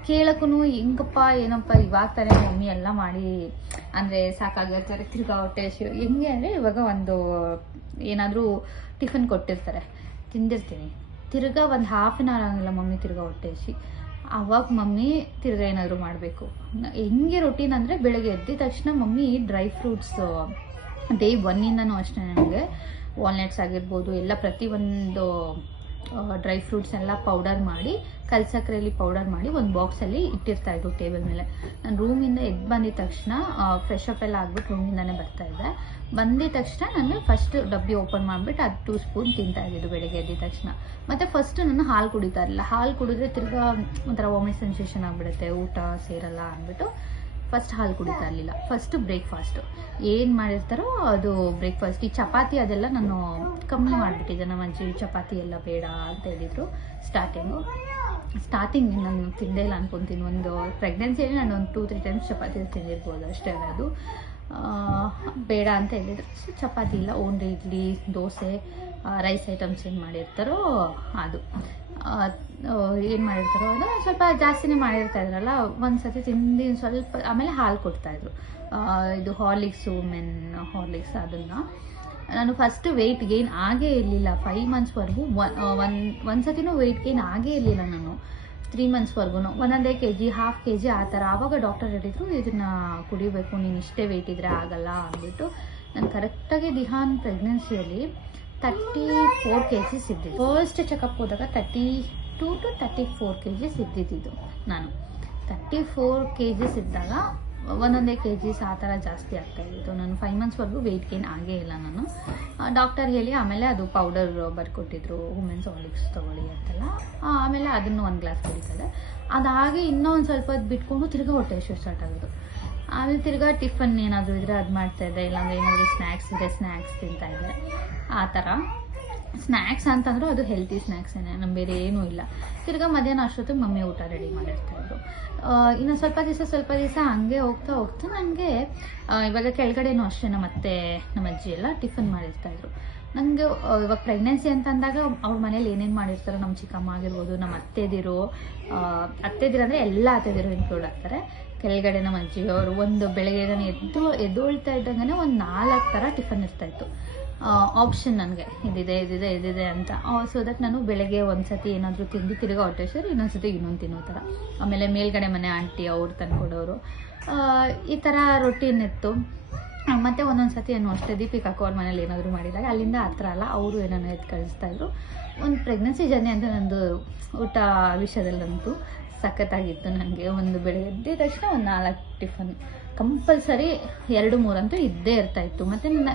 ಕೇಳಕ್ಕೂ ಹೆಂಗಪ್ಪ, ಏನಪ್ಪ ಇವಾಗ ತಾನೇ ಮಮ್ಮಿ ಎಲ್ಲ ಮಾಡಿ, ಅಂದರೆ ಸಾಕಾಗಿರ್ತಾರೆ ತಿರ್ಗಾ ಹೊಟ್ಟೆ ಹಸಿವು ಹೆಂಗೆ ಅಂದರೆ ಇವಾಗ ಒಂದು ಏನಾದರೂ ಟಿಫಿನ್ ಕೊಟ್ಟಿರ್ತಾರೆ. ತಿಂದಿರ್ತೀನಿ. ತಿರ್ಗಾ ಒಂದು ಹಾಫ್ ಆನ್ ಅವರ್ ಆಗಲ್ಲ ಮಮ್ಮಿ ತಿರ್ಗಾ ಹೊಟ್ಟೆ ಹಸಿ. ಅವಾಗ ಮಮ್ಮಿ ತಿರ್ಗಾ ಏನಾದರೂ ಮಾಡಬೇಕು. ಹೆಂಗೆ ರೊಟೀನ್ ಅಂದರೆ ಬೆಳಗ್ಗೆ ಎದ್ದ ತಕ್ಷಣ ಮಮ್ಮಿ ಡ್ರೈ ಫ್ರೂಟ್ಸ್ ಡೇ ಒನ್ನಿಂದನೂ ಅಷ್ಟೇ ನನಗೆ ವಾಲ್ನಟ್ಸ್ ಆಗಿರ್ಬೋದು, ಎಲ್ಲ ಪ್ರತಿಯೊಂದು ಡ್ರೈ ಫ್ರೂಟ್ಸ್ ಎಲ್ಲ ಪೌಡರ್ ಮಾಡಿ ಕಲ್ಸಕ್ರೆಯಲ್ಲಿ ಪೌಡರ್ ಮಾಡಿ ಒಂದು ಬಾಕ್ಸಲ್ಲಿ ಇಟ್ಟಿರ್ತಾ ಇದ್ರು ಟೇಬಲ್ ಮೇಲೆ. ನಾನು ರೂಮಿಂದ ಎದ್ದು ಬಂದಿದ ತಕ್ಷಣ ಫ್ರೆಶ್ ಅಪ್ ಎಲ್ಲ ಆಗ್ಬಿಟ್ಟು ರೂಮಿಂದನೇ ಬರ್ತಾ ಇದ್ದೆ. ಬಂದಿದ ತಕ್ಷಣ ನಾನು ಫಸ್ಟ್ ಡಬ್ಬಿ ಓಪನ್ ಮಾಡಿಬಿಟ್ಟು ಅದು ಟೂ ಸ್ಪೂನ್ ತಿಂತಾ ಇದ್ದಿದ್ದು ಬೆಳಗ್ಗೆ ಎದ್ದಿದ ತಕ್ಷಣ. ಮತ್ತು ಫಸ್ಟ್ ನಾನು ಹಾಲು ಕುಡಿತಾ ಇರಲಿಲ್ಲ. ಹಾಲು ಕುಡಿದ್ರೆ ತಿರ್ಗಾ ಒಂಥರ ವಾಮಿಟ್ ಸೆನ್ಸೇಷನ್ ಆಗಿಬಿಡುತ್ತೆ, ಊಟ ಸೇರಲ್ಲ ಅಂದ್ಬಿಟ್ಟು ಫಸ್ಟ್ ಹಾಲು ಕುಡಿತಾ ಇರಲಿಲ್ಲ. ಫಸ್ಟ್ ಬ್ರೇಕ್ಫಾಸ್ಟು ಏನು ಮಾಡಿರ್ತಾರೋ ಅದು ಬ್ರೇಕ್ಫಾಸ್ಟ್ ಈ ಚಪಾತಿ ಅದೆಲ್ಲ ನಾನು ಕಮ್ಮಿ ಮಾಡಿಬಿಟ್ಟಿದ್ದೆ. ನಮ್ಮ ಅಜ್ಜಿ ಚಪಾತಿ ಎಲ್ಲ ಬೇಡ ಅಂತ ಹೇಳಿದರು ಸ್ಟಾರ್ಟಿಂಗು ಸ್ಟಾರ್ಟಿಂಗ್ ನಾನು ತಿಂದೇ ಇಲ್ಲ ಅನ್ಕೊತೀನಿ. ಒಂದು ಪ್ರೆಗ್ನೆನ್ಸಿಯಲ್ಲಿ ನಾನು ಒಂದು ಟೂ ತ್ರೀ ಟೈಮ್ಸ್ ಚಪಾತಿ ತಿಂದಿರ್ಬೋದು ಅಷ್ಟೇ ಅದು ಬೇಡ ಅಂತ ಹೇಳಿದ್ರು. ಚಪಾತಿ ಇಲ್ಲ, only idli, dosa rice items ಏನು ಮಾಡಿರ್ತಾರೋ ಅದು. ಏನು ಮಾಡಿರ್ತಾರೋ ಅದು ಸ್ವಲ್ಪ ಜಾಸ್ತಿನೇ ಮಾಡಿರ್ತಾ ಇದ್ರಲ್ಲ ಒಂದು ಸತಿ ತಿಂದು ಸ್ವಲ್ಪ, ಆಮೇಲೆ ಹಾಲು ಕೊಡ್ತಾಯಿದ್ರು ಇದು ಹಾರ್ಲಿಕ್ಸು ಮೆನ್ ಹಾರ್ಲಿಕ್ಸ್ ಅದನ್ನು. ನಾನು ಫಸ್ಟ್ ವೆಯ್ಟ್ ಗೇನ್ ಆಗೇ ಇರಲಿಲ್ಲ. ಫೈವ್ ಮಂತ್ಸ್ವರೆಗೂ ಒನ್ ಒಂದು ಸತಿನೂ ವೆಯ್ಟ್ ಗೇನ್ ಆಗೇ ಇರಲಿಲ್ಲ ನಾನು. ತ್ರೀ ಮಂತ್ಸ್ವರೆಗೂ ಒಂದೊಂದೇ K G half K G ಆ ಥರ. ಆವಾಗ ಡಾಕ್ಟರ್ ಹೇಳಿದ್ರು, ಇದನ್ನು ಕುಡಿಬೇಕು, ನೀನು ಇಷ್ಟೇ ವೆಯ್ಟ್ ಇದ್ದರೆ ಆಗಲ್ಲ ಅಂದ್ಬಿಟ್ಟು ನಾನು ಕರೆಕ್ಟಾಗಿ ದಿಹಾನ್ ಪ್ರೆಗ್ನೆನ್ಸಿಯಲ್ಲಿ ತರ್ಟಿ ಫೋರ್ ಕೆ ಜಿಸ್ ಇದ್ದಿದ್ದು. ಫಸ್ಟ್ ಚೆಕಪ್ ಹೋದಾಗ thirty two two thirty four K Gs ಇದ್ದಿದ್ದು ನಾನು. ತರ್ಟಿ ಫೋರ್ ಕೆ ಜಿಸ್ ಇದ್ದಾಗ ಒಂದೊಂದೇ ಕೆ ಜಿಸ್ ಆ ಥರ ಜಾಸ್ತಿ ಆಗ್ತಾ ಇತ್ತು ನಾನು ಫೈವ್ ಮಂತ್ಸ್ವರೆಗೂ ವೆಯ್ಟ್ ಗೇನ್ ಆಗೇ ಇಲ್ಲ ನಾನು. ಡಾಕ್ಟರ್ ಹೇಳಿ, ಆಮೇಲೆ ಅದು ಪೌಡರ್ ಬರ್ಕೊಟ್ಟಿದ್ರು ವುಮೆನ್ಸ್ ಆಲಿಕ್ಸ್ ತೊಗೊಳ್ಳಿ ಅಂತೆಲ್ಲ. ಆಮೇಲೆ ಅದನ್ನು ಒಂದು ಗ್ಲಾಸ್ ಕುಡಿತದೆ. ಅದಾಗಿ ಇನ್ನೂ ಒಂದು ಸ್ವಲ್ಪ ಹೊತ್ತು ಬಿಟ್ಕೊಂಡು ತಿರ್ಗಾ ಹೊಟ್ಟೆ ಹಸಿವು ಸ್ಟಾರ್ಟ್ ಆಗೋದು. ಆಮೇಲೆ ತಿರ್ಗಾ ಟಿಫನ್ ಏನಾದರೂ ಇದ್ದರೆ ಅದು ಮಾಡ್ತಾ ಇದ್ದೆ. ಇಲ್ಲಾಂದ್ರೆ ಏನಾದರೂ ಸ್ನ್ಯಾಕ್ಸ್ ಇದೆ ಸ್ನ್ಯಾಕ್ಸ್ ತಿಂತಾಯಿದ್ದೆ ಆ ಥರ. ಸ್ನ್ಯಾಕ್ಸ್ ಅಂತಂದ್ರೆ ಅದು ಹೆಲ್ತಿ ಸ್ನ್ಯಾಕ್ಸೇನೆ ನಮ್ಮ ಬೇರೆ ಏನೂ ಇಲ್ಲ. ತಿರ್ಗಾ ಮಧ್ಯಾಹ್ನ ಅಷ್ಟೊತ್ತಿಗೆ ಮಮ್ಮಿ ಊಟ ರೆಡಿ ಮಾಡಿರ್ತಾಯಿದ್ರು ಇನ್ನು ಸ್ವಲ್ಪ ದಿವಸ ಸ್ವಲ್ಪ ದಿವಸ ಹಂಗೆ ಹೋಗ್ತಾ ಹೋಗ್ತಾ ನನಗೆ ಇವಾಗ ಕೆಳಗಡೆನೂ ಅಷ್ಟೇ ನಮ್ಮ ಅತ್ತೆ, ನಮ್ಮ ಅಜ್ಜಿ ಎಲ್ಲ ಟಿಫನ್ ಮಾಡಿರ್ತಾಯಿದ್ರು ನನಗೆ ಇವಾಗ ಪ್ರೆಗ್ನೆನ್ಸಿ ಅಂತ ಅಂದಾಗ ಅವ್ರ ಮನೇಲಿ ಏನೇನು ಮಾಡಿರ್ತಾರೋ ನಮ್ಮ ಚಿಕ್ಕಮ್ಮ ಆಗಿರ್ಬೋದು ನಮ್ಮ ಅತ್ತೆದಿರು ಅತ್ತೆದಿರು ಅಂದರೆ ಎಲ್ಲ ಅತ್ತೆದಿರು ಇನ್ಕ್ಲೂಡ್ ಆಗ್ತಾರೆ. ಕೆಳಗಡೆ ನಮ್ಮ ಅಜ್ಜಿಯವರು ಒಂದು ಬೆಳಗ್ಗೆ ಎದ್ದು, ಎದ್ದೊಳ್ತಾ ಇದ್ದಂಗೆ ಒಂದು ನಾಲ್ಕು ಥರ ಟಿಫನ್ ಇರ್ತಾಯಿತ್ತು ಆಪ್ಷನ್ ನನಗೆ. ಇದಿದೆ ಇದಿದೆ ಇದಿದೆ ಅಂತ. ಸೊ ದಟ್ ನಾನು ಬೆಳಗ್ಗೆ ಒಂದು ಸತಿ ಏನಾದರೂ ತಿಂದು ತಿರ್ಗಿ ಹೊಟ್ಟೆ ಸರಿ ಇನ್ನೊಂದು ಸತಿ ಇನ್ನೊಂದು ತಿನ್ನೋ ಥರ. ಆಮೇಲೆ ಮೇಲ್ಗಡೆ ಮನೆ ಆಂಟಿ ಅವ್ರು ತಂದ್ಕೊಡೋರು ಆ, ಈ ಥರ ರೊಟೀನ್ ಇತ್ತು. ಮತ್ತು ಒಂದೊಂದು ಸತಿ ಏನು ಅಷ್ಟೇ ದೀಪಿಕಾ ಅಕ್ಕ ಅವ್ರ ಮನೇಲಿ ಏನಾದರೂ ಮಾಡಿದಾಗ ಅಲ್ಲಿಂದ ಹತ್ರ ಅಲ್ಲ ಅವರು ಏನೋ ಎದ್ದು ಕಳಿಸ್ತಾ ಇದ್ರು. ಒಂದು ಪ್ರೆಗ್ನೆನ್ಸಿ ಜರ್ನಿ ಅಂತ ನಂದು ಊಟ ವಿಷಯದಲ್ಲಂತೂ ಸಖತ್ತಾಗಿತ್ತು ನನಗೆ ಒಂದು ಬೆಳಗ್ಗೆ ಎದ್ದಿದ ತಕ್ಷಣ ಒಂದು ನಾಲ್ಕು ಟಿಫನ್. ಕಂಪಲ್ಸರಿ ಎರಡು ಮೂರಂತೂ ಇದ್ದೇ ಇರ್ತಾ ಇತ್ತು ಮತ್ತು ನನ್ನ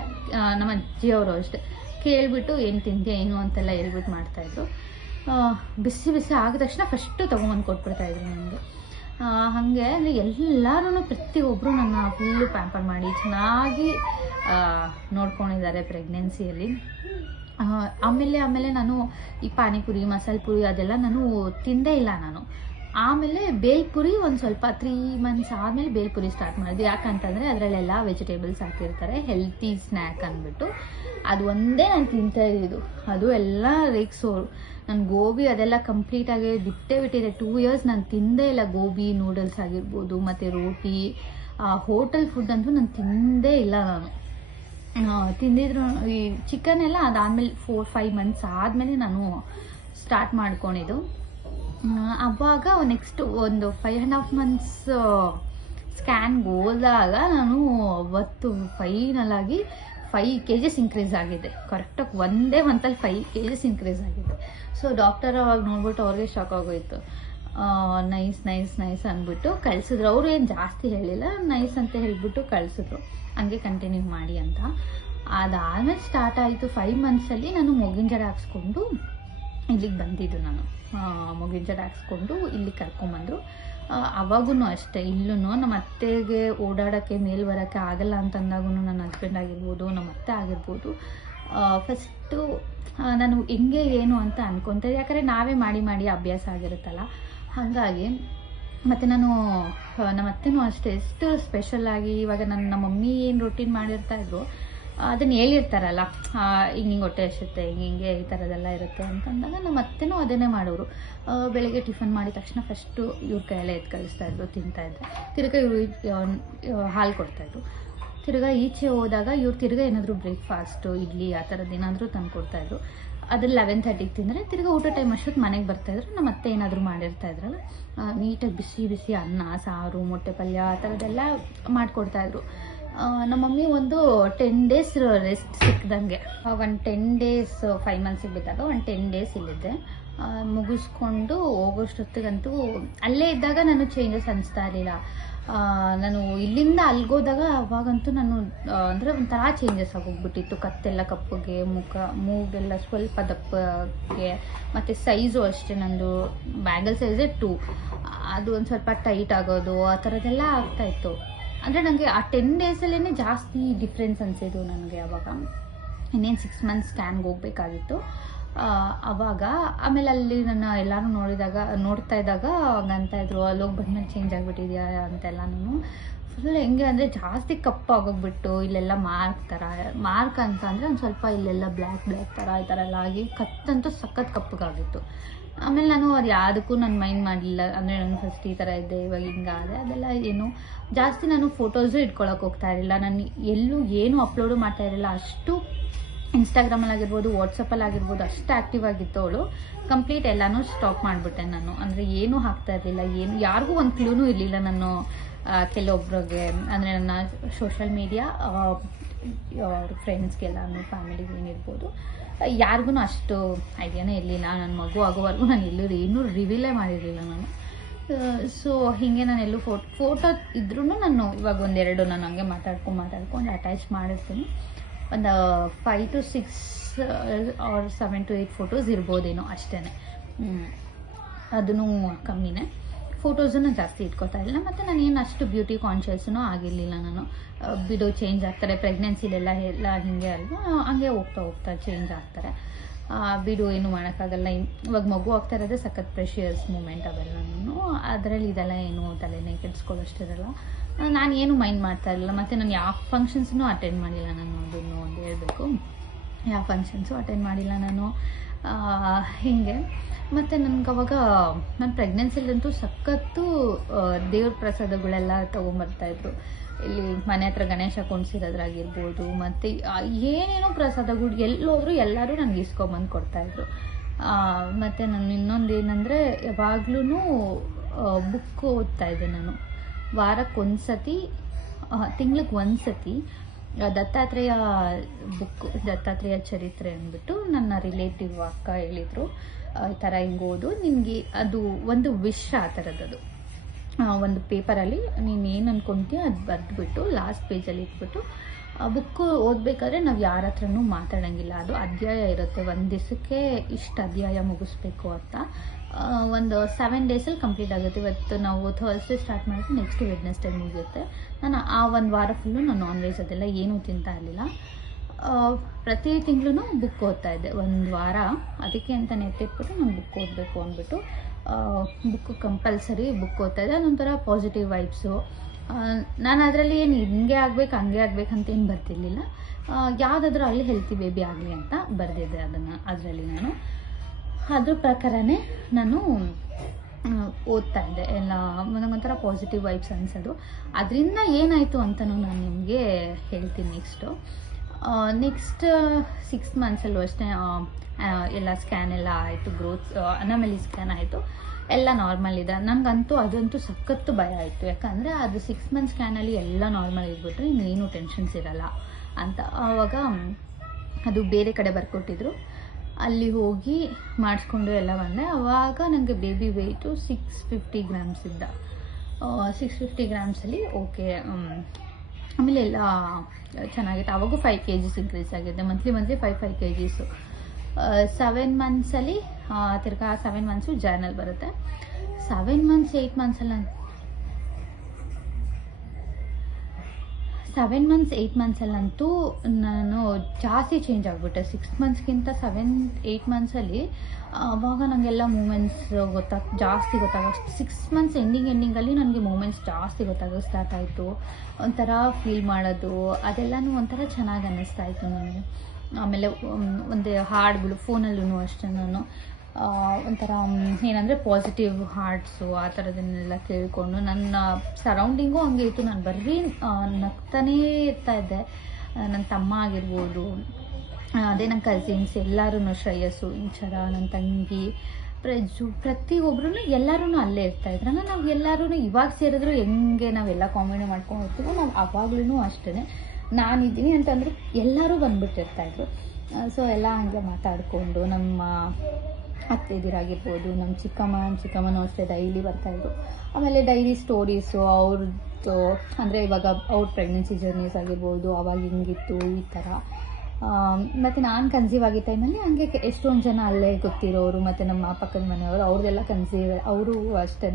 ನಮ್ಮ ಅಜ್ಜಿಯವರು ಅಷ್ಟೇ ಕೇಳಿಬಿಟ್ಟು ಏನು ತಿಂದೆ ಏನು ಅಂತೆಲ್ಲ ಹೇಳ್ಬಿಟ್ಟು ಮಾಡ್ತಾಯಿದ್ರು. ಬಿಸಿ ಬಿಸಿ ಆದ ತಕ್ಷಣ ಫಸ್ಟು ತೊಗೊಂಬಂದು ಕೊಟ್ಬಿಡ್ತಾಯಿದ್ರು ನನಗೆ. ಹಾಗೆ ಅಂದರೆ ಎಲ್ಲರೂ ಪ್ರತಿಯೊಬ್ಬರು ನನ್ನ ಫುಲ್ಲು ಪ್ಯಾಂಪರ್ ಮಾಡಿ ಚೆನ್ನಾಗಿ ನೋಡ್ಕೊಂಡಿದ್ದಾರೆ ಪ್ರೆಗ್ನೆನ್ಸಿಯಲ್ಲಿ ಆಮೇಲೆ ಆಮೇಲೆ ನಾನು ಈ ಪಾನಿಪುರಿ ಮಸಾಲೆ ಪುರಿ ಅದೆಲ್ಲ ನಾನು ತಿಂದೇ ಇಲ್ಲ ನಾನು. ಆಮೇಲೆ ಬೇಲ್ಪುರಿ ಒಂದು ಸ್ವಲ್ಪ ತ್ರೀ ಮಂತ್ಸ್ ಆದಮೇಲೆ ಬೇಲ್ಪುರಿ ಸ್ಟಾರ್ಟ್ ಮಾಡಿದ್ವಿ ಯಾಕಂತಂದರೆ ಅದರಲ್ಲೆಲ್ಲ ವೆಜಿಟೇಬಲ್ಸ್ ಹಾಕಿರ್ತಾರೆ ಹೆಲ್ತಿ ಸ್ನ್ಯಾಕ್ ಅಂದ್ಬಿಟ್ಟು ಅದು ಒಂದೇ ನಾನು ತಿಂತಾ ಇದ್ದಿದ್ದು ಅದು ಎಲ್ಲ ರೇಗ್ಸೋರು ನಾನು ಗೋಬಿ ಅದೆಲ್ಲ ಕಂಪ್ಲೀಟಾಗಿ ಬಿಟ್ಟೇ ಬಿಟ್ಟಿದೆ. ಟೂ ಇಯರ್ಸ್ ನಾನು ತಿಂದೇ ಇಲ್ಲ ಗೋಬಿ ನೂಡಲ್ಸ್ ಆಗಿರ್ಬೋದು, ಮತ್ತು ರೋಟಿ. ಹೋಟೆಲ್ ಫುಡ್ ಅಂತೂ ನಾನು ತಿಂದೇ ಇಲ್ಲ ನಾನು. ತಿಂದಿದ್ರು, ಈ ಚಿಕನ್ ಎಲ್ಲ ಅದಾದಮೇಲೆ ಫೋರ್ ಫೈವ್ ಮಂತ್ಸ್ ಆದಮೇಲೆ ನಾನು ಸ್ಟಾರ್ಟ್ ಮಾಡ್ಕೊಂಡಿದ್ದು. ಅವಾಗ ನೆಕ್ಸ್ಟ್ ಒಂದು ಫೈವ್ ಆ್ಯಂಡ್ ಹಾಫ್ ಮಂತ್ಸ್ ಸ್ಕ್ಯಾನ್ಗೆ ಹೋದಾಗ ನಾನು ಅವತ್ತು ಫೈನಲ್ ಆಗಿ ಫೈವ್ ಕೆ ಜಿಸ್ ಇನ್ಕ್ರೀಸ್ ಆಗಿದೆ ಕರೆಕ್ಟಾಗಿ ಒಂದೇ ಮಂತಲ್ಲಿ ಫೈವ್ ಕೆ ಜಿಸ್ ಇನ್ಕ್ರೀಸ್ ಆಗಿದೆ. ಸೊ ಡಾಕ್ಟರ್ ಅವಾಗ ನೋಡ್ಬಿಟ್ಟು ಅವ್ರಿಗೆ ಶಾಕ್ ಆಗೋಯ್ತು. ನೈಸ್ ನೈಸ್ ನೈಸ್ ಅಂದ್ಬಿಟ್ಟು ಕಳಿಸಿದ್ರು. ಅವರು ಏನು ಜಾಸ್ತಿ ಹೇಳಿಲ್ಲ ನೈಸ್ ಅಂತ ಹೇಳ್ಬಿಟ್ಟು ಕಳಿಸಿದ್ರು. ಹಂಗೆ ಕಂಟಿನ್ಯೂ ಮಾಡಿ ಅಂತ. ಅದಾದಮೇಲೆ ಸ್ಟಾರ್ಟ್ ಆಯಿತು. ಫೈವ್ ಮಂತ್ಸಲ್ಲಿ ನಾನು ಮೊಗಿನ ಜಡ ಹಾಕ್ಸ್ಕೊಂಡು ಇಲ್ಲಿಗೆ ಬಂದಿದ್ದು ನಾನು. ಮೊಗಿನ ಜಡ ಹಾಕ್ಸ್ಕೊಂಡು ಇಲ್ಲಿ ಕರ್ಕೊಂಬಂದರು. ಅವಾಗೂ ಅಷ್ಟೇ ಇಲ್ಲೂ ನಮ್ಮ ಅತ್ತೆಗೆ ಓಡಾಡೋಕ್ಕೆ, ಮೇಲ್ ಬರೋಕ್ಕೆ ಆಗಲ್ಲ ಅಂತಂದಾಗೂ ನನ್ನ ಹಸ್ಬೆಂಡ್ ಆಗಿರ್ಬೋದು, ನಮ್ಮ ಅತ್ತೆ ಆಗಿರ್ಬೋದು. ಫಸ್ಟು ನಾನು ಹೆಂಗೆ ಏನು ಅಂತ ಅನ್ಕೊತಾರೆ ಯಾಕಂದರೆ ನಾವೇ ಮಾಡಿ ಮಾಡಿ ಅಭ್ಯಾಸ ಆಗಿರುತ್ತಲ್ಲ, ಹಾಗಾಗಿ ಮತ್ತು ನಾನು ನಮ್ಮ ಅತ್ತೆನೂ ಅಷ್ಟೇ, ಎಷ್ಟು ಸ್ಪೆಷಲ್ಲಾಗಿ ಇವಾಗ ನನ್ನ ನಮ್ಮ ಮಮ್ಮಿ ಏನು ರೊಟೀನ್ ಮಾಡಿರ್ತಾ ಇದ್ರು ಅದನ್ನು ಹೇಳಿರ್ತಾರಲ್ಲ ಈಗ ಹಿಂಗೆ ಹೊಟ್ಟೆ ಹಸುತ್ತೆ ಹಿಂಗೆ ಹಿಂಗೆ ಈ ಥರದ್ದೆಲ್ಲ ಇರುತ್ತೆ ಅಂತಂದಾಗ ನಮ್ಮ ಅತ್ತೆನೂ ಅದನ್ನೇ ಮಾಡೋರು. ಬೆಳಗ್ಗೆ ಟಿಫನ್ ಮಾಡಿದ ತಕ್ಷಣ ಫಸ್ಟು ಇವ್ರ ಕೈಯಲ್ಲೇ ಎದ್ದು ಕಳಿಸ್ತಾ ಇದ್ರು, ತಿಂತಾ ಇದ್ರು. ತಿರ್ಗಾ ಇವ್ರು ಹಾಲು ಕೊಡ್ತಾಯಿದ್ರು ತಿರ್ಗಾ ಈಚೆ ಹೋದಾಗ ಇವ್ರು ತಿರ್ಗಾ ಏನಾದರೂ ಬ್ರೇಕ್ಫಾಸ್ಟು ಇಡ್ಲಿ ಆ ಥರದ್ದು ಏನಾದರೂ ತಂದು ಕೊಡ್ತಾಯಿದ್ರು ಅದ್ರ ಲೆವೆನ್ ತರ್ಟಿಗೆ ತಿಂದರೆ ತಿರ್ಗಾ ಊಟ ಟೈಮ್ ಅಷ್ಟೊತ್ತು ಮನೆಗೆ ಬರ್ತಾಯಿದ್ರು ನಮ್ಮ ಅತ್ತೆ ಏನಾದರೂ ಮಾಡಿರ್ತಾ ಇದ್ರಲ್ಲ ನೀಟಾಗಿ ಬಿಸಿ ಬಿಸಿ ಅನ್ನ, ಸಾರು, ಮೊಟ್ಟೆ ಪಲ್ಯ ಆ ಥರದ್ದೆಲ್ಲ ಮಾಡಿಕೊಡ್ತಾಯಿದ್ರು ನಮ್ಮ ಮಮ್ಮಿ ಒಂದು ಟೆನ್ ಡೇಸ್ ರೆಸ್ಟ್ ಸಿಕ್ಕಿದಂಗೆ ಒಂದು ಟೆನ್ ಡೇಸ್ ಫೈವ್ ಮಂತ್ಸಿಗೆ ಬಿದ್ದಾಗ ಒಂದು ಟೆನ್ ಡೇಸ್ ಇಲ್ಲಿದ್ದೆ. ಮುಗಿಸ್ಕೊಂಡು ಹೋಗೋಷ್ಟೊತ್ತಿಗಂತೂ ಅಲ್ಲೇ ಇದ್ದಾಗ ನಾನು ಚೇಂಜಸ್ ಅನಿಸ್ತಾ ಇರಲಿಲ್ಲ. ನಾನು ಇಲ್ಲಿಂದ ಅಲ್ಗೋದಾಗ ಅವಾಗಂತೂ ನಾನು ಅಂದರೆ ಒಂಥರ ಚೇಂಜಸ್ ಆಗೋಗ್ಬಿಟ್ಟಿತ್ತು. ಕತ್ತೆಲ್ಲ ಕಪ್ಪಗೆ, ಮುಖ, ಮೂಗೆಲ್ಲ ಸ್ವಲ್ಪ ದಪ್ಪಗೆ, ಮತ್ತು ಸೈಜು ಅಷ್ಟೇ ನಂದು. ಬ್ಯಾಂಗಲ್ ಸೈಜೇ ಟೂ ಅದು ಒಂದು ಸ್ವಲ್ಪ ಟೈಟ್ ಆಗೋದು, ಆ ಥರದ್ದೆಲ್ಲ ಆಗ್ತಾಯಿತ್ತು ಅಂದರೆ ನನಗೆ ಆ ಟೆನ್ ಡೇಸಲ್ಲೇ ಜಾಸ್ತಿ ಡಿಫ್ರೆನ್ಸ್ ಅನಿಸಿದ್ದು ನನಗೆ ಅವಾಗ. ಇನ್ನೇನು ಸಿಕ್ಸ್ ಮಂತ್ಸ್ ಸ್ಕ್ಯಾನ್ಗೆ ಹೋಗಬೇಕಾಗಿತ್ತು. ಅವಾಗ ಆಮೇಲೆ ಅಲ್ಲಿ ನನ್ನ ಎಲ್ಲರೂ ನೋಡಿದಾಗ, ನೋಡ್ತಾ ಇದ್ದಾಗ ಹಂಗಂತ ಇದ್ರು. ಅಲ್ಲೋಗಿ ಬಂದ್ಮೇಲೆ ಚೇಂಜ್ ಆಗಿಬಿಟ್ಟಿದ್ಯಾ ಅಂತೆಲ್ಲನೂ ಫುಲ್ ಹೆಂಗೆ ಅಂದರೆ ಜಾಸ್ತಿ ಕಪ್ಪಾಗೋಗ್ಬಿಟ್ಟು ಇಲ್ಲೆಲ್ಲ ಮಾರ್ಕ್ ಥರ ಮಾರ್ಕ್ ಅಂತ ಅಂದರೆ ಒಂದು ಸ್ವಲ್ಪ ಇಲ್ಲೆಲ್ಲ ಬ್ಲ್ಯಾಕ್ ಬ್ಲ್ಯಾಕ್ ಥರ ಈ ಥರ ಎಲ್ಲ ಆಗಿ ಕತ್ತಂತೂ ಸಖತ್ ಕಪ್ಪಗಾಗಿತ್ತು. ಆಮೇಲೆ ನಾನು ಅದು ಯಾವುದಕ್ಕೂ ನಾನು ಮೈಂಡ್ ಮಾಡಲಿಲ್ಲ. ಅಂದರೆ ನಾನು ಫಸ್ಟ್ ಈ ಥರ ಇದ್ದೆ ಇವಾಗ ಹಿಂಗಾದೆ ಅದೆಲ್ಲ ಏನು ಜಾಸ್ತಿ ನಾನು ಫೋಟೋಸು ಇಟ್ಕೊಳಕ್ಕೆ ಹೋಗ್ತಾ ಇರಲಿಲ್ಲ. ನಾನು ಎಲ್ಲೂ ಏನು ಅಪ್ಲೋಡು ಮಾಡ್ತಾ ಇರಲಿಲ್ಲ. ಅಷ್ಟು ಇನ್ಸ್ಟಾಗ್ರಾಮಲ್ಲಿ ಆಗಿರ್ಬೋದು ವಾಟ್ಸಪ್ಪಲ್ಲಿ ಆಗಿರ್ಬೋದು ಅಷ್ಟು ಆ್ಯಕ್ಟಿವ್ ಆಗಿತ್ತು ಅವಳು. ಕಂಪ್ಲೀಟ್ ಎಲ್ಲನೂ ಸ್ಟಾಪ್ ಮಾಡಿಬಿಟ್ಟೆ ನಾನು. ಅಂದರೆ ಏನೂ ಹಾಕ್ತಾ ಇರಲಿಲ್ಲ. ಏನು, ಯಾರಿಗೂ ಒಂದು ಕ್ಲೂನೂ ಇರಲಿಲ್ಲ ನಾನು. ಕೆಲವೊಬ್ರಿಗೆ, ಅಂದರೆ ನನ್ನ ಸೋಷಲ್ ಮೀಡಿಯಾ ಅವ್ರ ಫ್ರೆಂಡ್ಸ್ಗೆಲ್ಲ ಫ್ಯಾಮಿಲಿಗೆ ಏನಿರ್ಬೋದು ಯಾರಿಗೂ ಅಷ್ಟು ಐಡಿಯಾನೇ ಇರಲಿಲ್ಲ. ನನ್ನ ಮಗು ಆಗೋವರೆಗೂ ನಾನು ಎಲ್ಲೂ ಏನೂ ರಿವೀಲೇ ಮಾಡಿರಲಿಲ್ಲ ನಾನು. ಸೊ ಹೀಗೆ ನಾನು ಎಲ್ಲೂ ಫೋಟೋ ಫೋಟೋ ಇದ್ರೂ ನಾನು ಇವಾಗ ಒಂದೆರಡು ನಾನು ಹಂಗೆ ಮಾತಾಡ್ಕೊಂಡು ಮಾತಾಡ್ಕೊಂಡು ಅಟ್ಯಾಚ್ ಮಾಡಿರ್ತೀನಿ. ಒಂದು five to six or seven to eight photos ಇರ್ಬೋದೇನೋ ಅಷ್ಟೇ ಅದನ್ನು ಕಮ್ಮಿನೇ. ಫೋಟೋಸನ್ನು ಜಾಸ್ತಿ ಇಟ್ಕೊತಾ ಇಲ್ಲ ಮತ್ತು ನಾನು ಏನು ಅಷ್ಟು ಬ್ಯೂಟಿ ಕಾನ್ಷಿಯಸ್ನೂ ಆಗಿರಲಿಲ್ಲ ನಾನು. ಬಿಡು ಚೇಂಜ್ ಆಗ್ತಾರೆ. ಪ್ರೆಗ್ನೆನ್ಸಿಲೆಲ್ಲ ಎಲ್ಲ ಹಿಂಗೆ ಅಲ್ವಾ? ಹಂಗೆ ಹೋಗ್ತಾ ಹೋಗ್ತಾ ಚೇಂಜ್ ಆಗ್ತಾರೆ. ಬಿಡು, ಏನು ಮಾಡೋಕ್ಕಾಗಲ್ಲ. ಇವಾಗ ಮಗು ಆಗ್ತಾ ಇರೋದೇ ಸಖತ್ ಪ್ರೆಷಿಯಸ್ ಮೂಮೆಂಟ್ ನಾನು. ಅದರಲ್ಲಿ ಇದೆಲ್ಲ ಏನು ತಲೆನೇ ಕೆಡಿಸ್ಕೊಳ್ಳೋಷ್ಟಿರಲ್ಲ ನಾನು ಏನು ಮೈಂಡ್ ಮಾಡ್ತಾ ಇರಲಿಲ್ಲ. ಮತ್ತು ನಾನು ಯಾವ ಫಂಕ್ಷನ್ಸ್ನೂ ಅಟೆಂಡ್ ಮಾಡಿಲ್ಲ ನಾನು. ಅದನ್ನು ಒಂದು ಹೇಳಬೇಕು. ಯಾವ ಫಂಕ್ಷನ್ಸು ಅಟೆಂಡ್ ಮಾಡಿಲ್ಲ ನಾನು. ಹಿಂಗೆ. ಮತ್ತು ನನಗೆ ಅವಾಗ ನಾನು ಪ್ರೆಗ್ನೆನ್ಸಿಲ್ಲಂತೂ ಸಖತ್ತು ದೇವ್ರ ಪ್ರಸಾದಗಳೆಲ್ಲ ತೊಗೊಂಬರ್ತಾಯಿದ್ರು ಇಲ್ಲಿ ಮನೆ ಹತ್ರ ಗಣೇಶ ಕುಣಿಸಿರೋದ್ರಾಗಿರ್ಬೋದು, ಮತ್ತು ಏನೇನೋ ಪ್ರಸಾದಗಳು ಎಲ್ಲೋದ್ರು ಎಲ್ಲರೂ ನನಗೆ ಇಸ್ಕೊಂಬಂದು ಕೊಡ್ತಾಯಿದ್ರು ಮತ್ತು ನಾನು ಇನ್ನೊಂದು ಏನಂದರೆ ಯಾವಾಗ್ಲೂ ಬುಕ್ ಓದ್ತಾ ಇದ್ದೆ ನಾನು. ವಾರಕ್ಕೆ ಒಂದು ಸತಿ ತಿಂಗ್ಳಿಗೆ ಒಂದು ಸತಿ ದತ್ತಾತ್ರೇಯ ಬುಕ್ ದತ್ತಾತ್ರೇಯ ಚರಿತ್ರೆ ಅಂದ್ಬಿಟ್ಟು ನನ್ನ ರಿಲೇಟಿವ್ ಅಕ್ಕ ಹೇಳಿದರು. ಈ ಥರ ಹಿಂಗೆ ಓದು. ನಿನಗೆ ಅದು ಒಂದು ವಿಶ್ ಆ ಥರದ್ದು ಒಂದು ಪೇಪರಲ್ಲಿ ನೀನು ಏನು ಅನ್ಕೊಂತೀಯ ಅದು ಬರೆದ್ಬಿಟ್ಟು ಲಾಸ್ಟ್ ಪೇಜಲ್ಲಿ ಇಟ್ಬಿಟ್ಟು ಆ ಬುಕ್ಕು ಓದಬೇಕಾದ್ರೆ ನಾವು ಯಾರ ಹತ್ರನೂ ಮಾತಾಡೋಂಗಿಲ್ಲ. ಅದು ಅಧ್ಯಾಯ ಇರುತ್ತೆ. ಒಂದು ದಿವಸಕ್ಕೆ ಇಷ್ಟು ಅಧ್ಯಾಯ ಮುಗಿಸ್ಬೇಕು ಅಂತ. ಒಂದು ಸೆವೆನ್ ಡೇಸಲ್ಲಿ ಕಂಪ್ಲೀಟ್ ಆಗುತ್ತೆ. ಇವತ್ತು ನಾವು ಥರ್ಸ್ಡೇ ಸ್ಟಾರ್ಟ್ ಮಾಡಿದ್ರೆ ನೆಕ್ಸ್ಟ್ ವೆಡ್ನೆಸ್ಡೇ ಮುಗಿಯುತ್ತೆ. ನಾನು ಆ ಒಂದು ವಾರ ಫುಲ್ಲು ನಾನು ನಾನ್ ವೆಜ್ ಅದೆಲ್ಲ ಏನೂ ತಿಂತಾ ಇರಲಿಲ್ಲ. ಪ್ರತಿ ತಿಂಗಳೂ ಬುಕ್ ಓದ್ತಾ ಇದ್ದೆ. ಒಂದು ವಾರ. ಅದಕ್ಕೆ ಅಂತ ಎತ್ತಿಟ್ಬಿಟ್ಟು ನಾನು ಬುಕ್ ಓದಬೇಕು ಅಂದ್ಬಿಟ್ಟು ಬುಕ್ ಕಂಪಲ್ಸರಿ ಬುಕ್ ಓದ್ತಾ ಇದ್ದೆ. ಅದೊಂಥರ ಪಾಸಿಟಿವ್ ವೈಬ್ಸು ನಾನು ಅದರಲ್ಲಿ ಏನು ಹಿಂಗೆ ಆಗ್ಬೇಕು, ಹಂಗೆ ಅಂತ ಏನು ಬರ್ತಿರ್ಲಿಲ್ಲ. ಯಾವುದಾದ್ರೂ ಅಲ್ಲಿ ಹೆಲ್ತಿ ಬೇಬಿ ಆಗಲಿ ಅಂತ ಬರೆದಿದ್ದೆ ಅದನ್ನು, ಅದರಲ್ಲಿ ನಾನು. ಅದ್ರ ಪ್ರಕಾರನೇ ನಾನು ಓದ್ತಾ ಇದ್ದೆ. ಎಲ್ಲ ನನಗೊಂಥರ ಪಾಸಿಟಿವ್ ವೈಬ್ಸ್ ಅನ್ಸೋದು. ಅದರಿಂದ ಏನಾಯಿತು ಅಂತಲೂ ನಾನು ನಿಮಗೆ ಹೇಳ್ತೀನಿ ನೆಕ್ಸ್ಟು ನೆಕ್ಸ್ಟ್ ಸಿಕ್ಸ್ ಮಂತ್ಸಲ್ಲೂ ಅಷ್ಟೇ ಎಲ್ಲ ಸ್ಕ್ಯಾನ್ ಎಲ್ಲ ಆಯಿತು ಗ್ರೋತ್ ಅನಾಮಲಿ ಸ್ಕ್ಯಾನ್ ಆಯಿತು. ಎಲ್ಲ ನಾರ್ಮಲ್ ಇದೆ. ನನಗಂತೂ ಅದಂತೂ ಸಖತ್ತು ಭಯ ಆಯಿತು. ಯಾಕಂದರೆ ಅದು ಸಿಕ್ಸ್ ಮಂತ್ ಸ್ಕ್ಯಾನಲ್ಲಿ ಎಲ್ಲ ನಾರ್ಮಲ್ ಇದ್ಬಿಟ್ರೆ ಇನ್ನೇನು ಟೆನ್ಷನ್ಸ್ ಇರಲ್ಲ ಅಂತ. ಆವಾಗ ಅದು ಬೇರೆ ಕಡೆ ಬರ್ಕೊಟ್ಟಿದ್ರು. ಅಲ್ಲಿ ಹೋಗಿ ಮಾಡಿಸ್ಕೊಂಡು ಎಲ್ಲ ಬಂದೆ. ಆವಾಗ ನನಗೆ baby weight six fifty grams ಇದ್ದ. ಸಿಕ್ಸ್ ಫಿಫ್ಟಿ ಗ್ರಾಮ್ಸಲ್ಲಿ ಓಕೆ ಆಮೇಲೆ ಎಲ್ಲ ಚೆನ್ನಾಗಿತ್ತು. ಆವಾಗೂ ಫೈವ್ ಕೆ ಜಿಸ್ ಇನ್ಕ್ರೀಸ್ ಆಗಿದೆ monthly monthly five five K Gs seven ಮಂತ್ಸಲ್ಲಿ ತಿರ್ಗಾ ಸೆವೆನ್ ಮಂತ್ಸು ಜರ್ನಲ್ ಬರುತ್ತೆ. ಸೆವೆನ್ ಮಂತ್ಸ್ ಏಯ್ಟ್ ಮಂತ್ಸಲ್ಲ ಸೆವೆನ್ ಮಂತ್ಸ್ ಏಯ್ಟ್ ಮಂತ್ಸಲ್ಲಂತೂ ನಾನು ಜಾಸ್ತಿ ಚೇಂಜ್ ಆಗಿಬಿಟ್ಟೆ. ಸಿಕ್ಸ್ ಮಂತ್ಸ್ಗಿಂತ ಸೆವೆನ್ ಏಯ್ಟ್ ಮಂತ್ಸಲ್ಲಿ ಅವಾಗ ನನಗೆಲ್ಲ ಮೂಮೆಂಟ್ಸ್ ಗೊತ್ತಾಗ ಜಾಸ್ತಿ ಗೊತ್ತಾಗ ಸಿಕ್ಸ್ ಮಂತ್ಸ್ ಎಂಡಿಂಗ್ ಎಂಡಿಂಗಲ್ಲಿ ನನಗೆ ಮೂಮೆಂಟ್ಸ್ ಜಾಸ್ತಿ ಗೊತ್ತಾಗೋದು ಸ್ಟಾರ್ಟ್ ಆಯಿತು. ಒಂಥರ ಫೀಲ್ ಮಾಡೋದು, ಅದೆಲ್ಲನೂ ಒಂಥರ ಚೆನ್ನಾಗಿ ಅನ್ನಿಸ್ತಾ ಇತ್ತು ನನಗೆ. ಆಮೇಲೆ, ಒಂದ್- ಹಾಡುಗಳು ಫೋನಲ್ಲೂ ಅಷ್ಟೇ ನಾನು. ಒಂಥರ ಏನಂದರೆ ಪಾಸಿಟಿವ್ ಹಾರ್ಟ್ಸು ಆ ಥರದನ್ನೆಲ್ಲ ಕೇಳಿಕೊಂಡು ನನ್ನ ಸರೌಂಡಿಂಗು ಹಂಗೆ ಇತ್ತು. ನಾನು ಬರೀ ನಗ್ತಾನೇ ಇರ್ತಾ ಇದ್ದೆ. ನನ್ನ ತಮ್ಮ ಆಗಿರ್ಬೋದು ಅದೇ ನನ್ನ ಕಸಿನ್ಸ್ ಎಲ್ಲರೂ ಶ್ರೇಯಸ್ಸು, ಇಂಚರ ನನ್ನ ತಂಗಿ, ಪ್ರಜು ಪ್ರತಿಯೊಬ್ಬರೂ ಎಲ್ಲರೂ ಅಲ್ಲೇ ಇರ್ತಾ ಅಂದರೆ ನಾವು ಎಲ್ಲರೂ ಇವಾಗ ಸೇರಿದ್ರು ಹೆಂಗೆ ನಾವೆಲ್ಲ ಕಾಮಿಡಿ ಮಾಡ್ಕೊಂಡು ಹೋಗ್ತೀವೋ, ನಾವು ಅವಾಗ್ಲೂ ಅಷ್ಟೇ ನಾನಿದ್ದೀನಿ ಅಂತಂದರೆ ಎಲ್ಲರೂ ಬಂದುಬಿಟ್ಟಿರ್ತಾಯಿದ್ರು ಸೊ ಎಲ್ಲ ಹಂಗೆ ಮಾತಾಡಿಕೊಂಡು ನಮ್ಮ ಅತ್ತೆದಿರಾಗಿರ್ಬೋದು ನಮ್ಮ ಚಿಕ್ಕಮ್ಮ ನಮ್ಮ ಚಿಕ್ಕಮ್ಮನೂ ಅಷ್ಟೇ ಡೈಲಿ ಬರ್ತಾಯಿದ್ರು ಆಮೇಲೆ ಡೈಲಿ ಸ್ಟೋರೀಸು ಅವ್ರದ್ದು ಅಂದರೆ ಇವಾಗ ಅವ್ರ ಪ್ರೆಗ್ನೆನ್ಸಿ ಜರ್ನೀಸ್ ಆಗಿರ್ಬೋದು, ಅವಾಗ ಹಿಂಗಿತ್ತು ಈ ಥರ ಮತ್ತು ನಾನು ಕನ್ಸೀವ್ ಆಗಿದ್ದ ಟೈಮಲ್ಲಿ ಹಂಗೆ ಎಷ್ಟೊಂದು ಜನ ಅಲ್ಲೇ ಗೊತ್ತಿರೋರು, ಮತ್ತು ನಮ್ಮ ಪಕ್ಕದ ಮನೆಯವರು ಅವ್ರದ್ದೆಲ್ಲ ಕನ್ಸೀವ್ ಅವರು ಅಷ್ಟೇ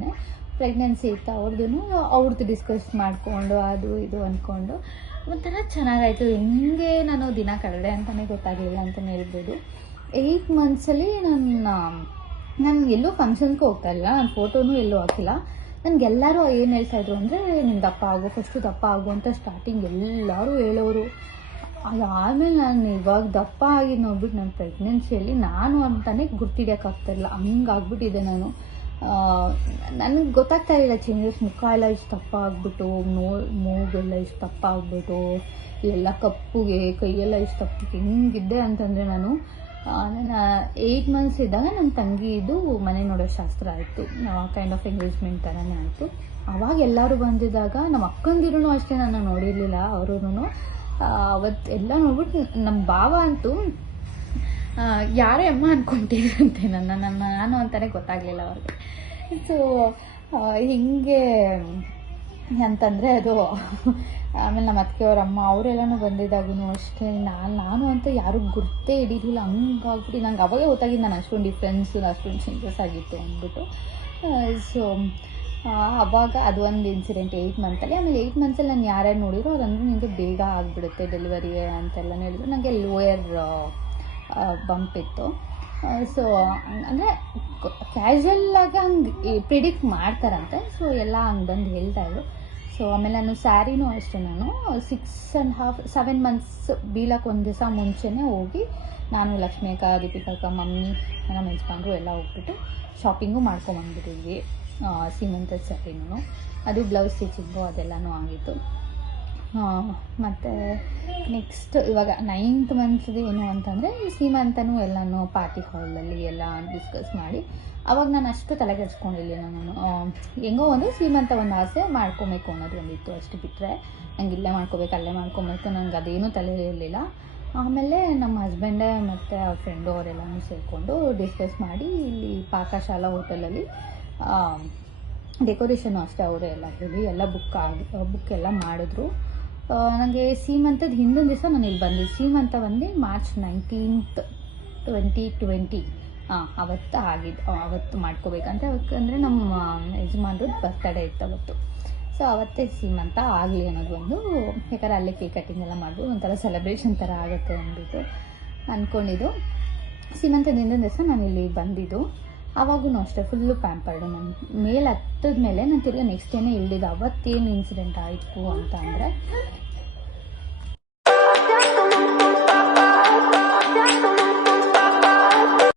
ಪ್ರೆಗ್ನೆನ್ಸಿ ಇತ್ತು ಅವ್ರದ್ದು ಅವ್ರದ್ದು ಡಿಸ್ಕಸ್ ಮಾಡಿಕೊಂಡು, ಅದು ಇದು ಅಂದ್ಕೊಂಡು ಒಂಥರ ಚೆನ್ನಾಗಾಯಿತು ಹೆಂಗೆ ನಾನು ದಿನ ಕಳೆದೆ ಅಂತಲೇ ಗೊತ್ತಾಗಲಿಲ್ಲ ಅಂತಲೇ ಹೇಳ್ಬೋದು. ಏಯ್ಟ್ ಮಂತ್ಸಲ್ಲಿ ನನ್ನ ನಾನು ಎಲ್ಲೂ ಫಂಕ್ಷನ್ಗೆ ಹೋಗ್ತಾ ಇಲ್ಲ. ನಾನು ಫೋಟೋನೂ ಎಲ್ಲೂ ಹಾಕಿಲ್ಲ. ನನಗೆಲ್ಲರೂ ಏನು ಹೇಳ್ತಾಯಿದ್ರು ಅಂದರೆ ನಿನ್ನ ದಪ್ಪ ಆಗು ಫಸ್ಟು ದಪ್ಪ ಆಗು ಅಂತ ಸ್ಟಾರ್ಟಿಂಗ್ ಎಲ್ಲರೂ ಹೇಳೋರು ಅದಾದಮೇಲೆ ನಾನು ಇವಾಗ ದಪ್ಪ ಆಗಿ ನೋಡ್ಬಿಟ್ಟು ನನ್ನ ಪ್ರೆಗ್ನೆನ್ಸಿಯಲ್ಲಿ ನಾನು ಅಂತಲೇ ಗುರ್ತಿಡಿಯೋಕ್ಕಾಗ್ತಾಯಿಲ್ಲ ಹಂಗಾಗ್ಬಿಟ್ಟಿದೆ ನಾನು. ನನಗೆ ಗೊತ್ತಾಗ್ತಾ ಇಲ್ಲ ಚೇಂಜಸ್ ಮುಖ ಎಲ್ಲ ಇಷ್ಟು ದಪ್ಪ ಆಗ್ಬಿಟ್ಟು ನೋ ಮೂಗೆಲ್ಲ ಇಷ್ಟು ದಪ್ಪ ಆಗ್ಬಿಟ್ಟು, ಎಲ್ಲ ಕಪ್ಪುಗೆ, ಕೈಯೆಲ್ಲ ಇಷ್ಟು ತಪ್ಪಿಗೆ ಹೆಂಗಿದ್ದೆ ಅಂತಂದರೆ ನಾನು ನನ್ನ ಏಯ್ಟ್ ಮಂತ್ಸ್ ಇದ್ದಾಗ ನನ್ನ ತಂಗಿದು ಮನೆ ನೋಡೋ ಶಾಸ್ತ್ರ ಆಯಿತು. ಕೈಂಡ್ ಆಫ್ ಎಂಗೇಜ್ಮೆಂಟ್ ಥರನೇ ಆಯಿತು. ಅವಾಗ ಎಲ್ಲರೂ ಬಂದಿದ್ದಾಗ ನಮ್ಮ ಅಕ್ಕಂದಿರೂ ಅಷ್ಟೇ ನಾನು ನೋಡಿರಲಿಲ್ಲ ಅವರೂ ಅವತ್ತು ಎಲ್ಲ ನೋಡ್ಬಿಟ್ಟು ನಮ್ಮ ಭಾವ ಅಂತೂ ಯಾರೇ ಅಮ್ಮ ಅನ್ಕೊಂತಿದ್ರಂತೆ ನನ್ನ ನನ್ನ, ನಾನು ಅಂತಾನೆ ಗೊತ್ತಾಗ್ಲಿಲ್ಲ ಅವ್ರಿಗೆ. ಸೊ ಹಿಂಗೆ ಅಂತಂದರೆ ಅದು, ಆಮೇಲೆ ನಮ್ಮ ಅತ್ತಿಗೆಯವ್ರ ಅಮ್ಮ ಅವರೆಲ್ಲನೂ ಬಂದಿದ್ದಾಗೂ ಅಷ್ಟೇ. ನಾನು ನಾನು ಅಂತ ಯಾರು ಗುರ್ತೇ ಹಿಡಿದಿಲ್ಲ ಹಂಗಾಗ್ಬಿಟ್ಟು ನಂಗೆ ಅವಾಗೇ ಗೊತ್ತಾಗಿದ್ದು ನಾನು ಅಷ್ಟೊಂದು ಡಿಫ್ರೆನ್ಸು ಅಷ್ಟೊಂದು ಚೇಂಜಸ್ ಆಗಿತ್ತು ಅಂದ್ಬಿಟ್ಟು. ಸೊ ಅವಾಗ ಅದು ಒಂದು ಇನ್ಸಿಡೆಂಟ್ ಏಯ್ಟ್ ಮಂತಲ್ಲಿ ಆಮೇಲೆ ಏಯ್ಟ್ ಮಂತ್ಸಲ್ಲಿ ನಾನು ಯಾರ್ಯಾರು ನೋಡಿದ್ರು ಅದಂದ್ರೆ ನಿಮಗೆ ಬೇಗ ಆಗಿಬಿಡುತ್ತೆ ಡೆಲಿವರಿ ಅಂತೆಲ್ಲ ಹೇಳಿದ್ರು. ನನಗೆ ಲೋಯರ್ ಬಂಪ್ ಇತ್ತು. ಸೊ ಅಂದರೆ ಕ್ಯಾಶುವಲ್ಲಾಗಿ ಹಂಗೆ ಪ್ರಿಡಿಕ್ಟ್ ಮಾಡ್ತಾರಂತೆ. ಸೊ ಎಲ್ಲ ಹಂಗೆ ಬಂದು ಹೇಳ್ತಾಯಿದ್ರು ಸೊ ಆಮೇಲೆ ನಾನು ಸ್ಯಾರಿನೂ ಅಷ್ಟೇ ನಾನು. Six and half seven months ಬೀಳಕ್ಕೆ ಒಂದು ದಿವಸ ಮುಂಚೆನೇ ಹೋಗಿ ನಾನು ಲಕ್ಷ್ಮೀಕ ಅಕ್ಕ ದೀಪಿಕಾ ಅಕ್ಕ ಮಮ್ಮಿ ನಮ್ಮ ಯಜಮಾನ್ರು ಎಲ್ಲ ಹೋಗ್ಬಿಟ್ಟು ಶಾಪಿಂಗು ಮಾಡ್ಕೊಂಬಂದ್ಬಿಟ್ಟಿದ್ವಿ. ಸೀಮಂತದ ಸ್ಯಾರಿನೂ. ಅದು ಬ್ಲೌಸ್ ಸ್ಟಿಚಿಂಗು ಅದೆಲ್ಲನೂ ಆಗಿತ್ತು. ಮತ್ತು ನೆಕ್ಸ್ಟ್ ಇವಾಗ ನೈನ್ತ್ ಮಂತ್ಸ್ದು ಏನು ಅಂತಂದರೆ ಸೀಮಂತನೂ ಎಲ್ಲನೂ ಪಾರ್ಟಿ ಹಾಲಲ್ಲಿ ಎಲ್ಲ ಡಿಸ್ಕಸ್ ಮಾಡಿ ಅವಾಗ ನಾನು ಅಷ್ಟು ತಲೆ ಕೆಡಿಸ್ಕೊಂಡಿರಲಿಲ್ಲ ನಾನು ಹೆಂಗೋ ಒಂದು ಸೀಮಂತ ಒಂದು ಆಸೆ ಮಾಡ್ಕೊಬೇಕು ಅನ್ನೋದು ಒಂದಿತ್ತು ಅಷ್ಟು ಬಿಟ್ಟರೆ ನಂಗೆ ಇಲ್ಲೇ ಮಾಡ್ಕೋಬೇಕು, ಅಲ್ಲೇ ಮಾಡ್ಕೊಬೇಕು, ನಂಗೆ ಅದೇನೂ ತಲೆ ಇರಲಿಲ್ಲ. ಆಮೇಲೆ ನಮ್ಮ ಹಸ್ಬೆಂಡೇ ಮತ್ತು ಅವ್ರ ಫ್ರೆಂಡು ಅವರೆಲ್ಲನೂ ಸೇರಿಕೊಂಡು ಡಿಸ್ಕಸ್ ಮಾಡಿ ಇಲ್ಲಿ ಪಾಕಶಾಲಾ ಹೋಟೆಲಲ್ಲಿ ಡೆಕೋರೇಷನು ಅಷ್ಟೇ ಅವರೇ ಎಲ್ಲ ಹೇಳಿ, ಎಲ್ಲ ಬುಕ್ ಆಗಿ ಬುಕ್ ಎಲ್ಲ ಮಾಡಿದ್ರು. ನನಗೆ ಸೀಮಂತದ ಹಿಂದೊಂದು ದಿವಸ ನಾನು ಇಲ್ಲಿ ಬಂದಿದ್ದೆ ಸೀಮಂತ ಬಂದು ಮಾರ್ಚ್ ನೈನ್ಟೀನ್ತ್ ಟ್ವೆಂಟಿ ಟ್ವೆಂಟಿ ಅವತ್ತು ಆಗಿದ್ದು ಅವತ್ತು ಮಾಡ್ಕೋಬೇಕಂತ ಯಾಕಂದರೆ ನಮ್ಮ ಯಜಮಾನ್ರದ್ದು ಬರ್ತಡೇ ಇತ್ತು ಅವತ್ತು. ಸೊ ಅವತ್ತೇ ಸೀಮಂತ ಆಗಲಿ ಅನ್ನೋದು ಒಂದು, ಯಾಕಂದ್ರೆ ಅಲ್ಲೇ ಕೇಕ್ ಕಟ್ಟಿಂಗ್ ಎಲ್ಲ ಮಾಡಿದ್ರು ಒಂಥರ ಸೆಲೆಬ್ರೇಷನ್ ಥರ ಆಗುತ್ತೆ ಅಂದ್ಬಿಟ್ಟು ಅಂದ್ಕೊಂಡಿದ್ದು ಸೀಮಂತ ದಿನದ ದಿವಸ ನಾನು ಇಲ್ಲಿ ಬಂದಿದ್ದು. ಆವಾಗೂ ಅಷ್ಟೇ ಫುಲ್ಲು ಪ್ಯಾಂಪರ್ಡು ನಾನು ಮೇಲೆ ಹತ್ತದ ಮೇಲೆ ನಾನು ತಿರ್ಗಿ ನೆಕ್ಸ್ಟ್ ಡೇನೇ ಇಳಿದಿದ್ದು. ಅವತ್ತೇನು ಇನ್ಸಿಡೆಂಟ್ ಆಯಿತು ಅಂತ ಅಂದರೆ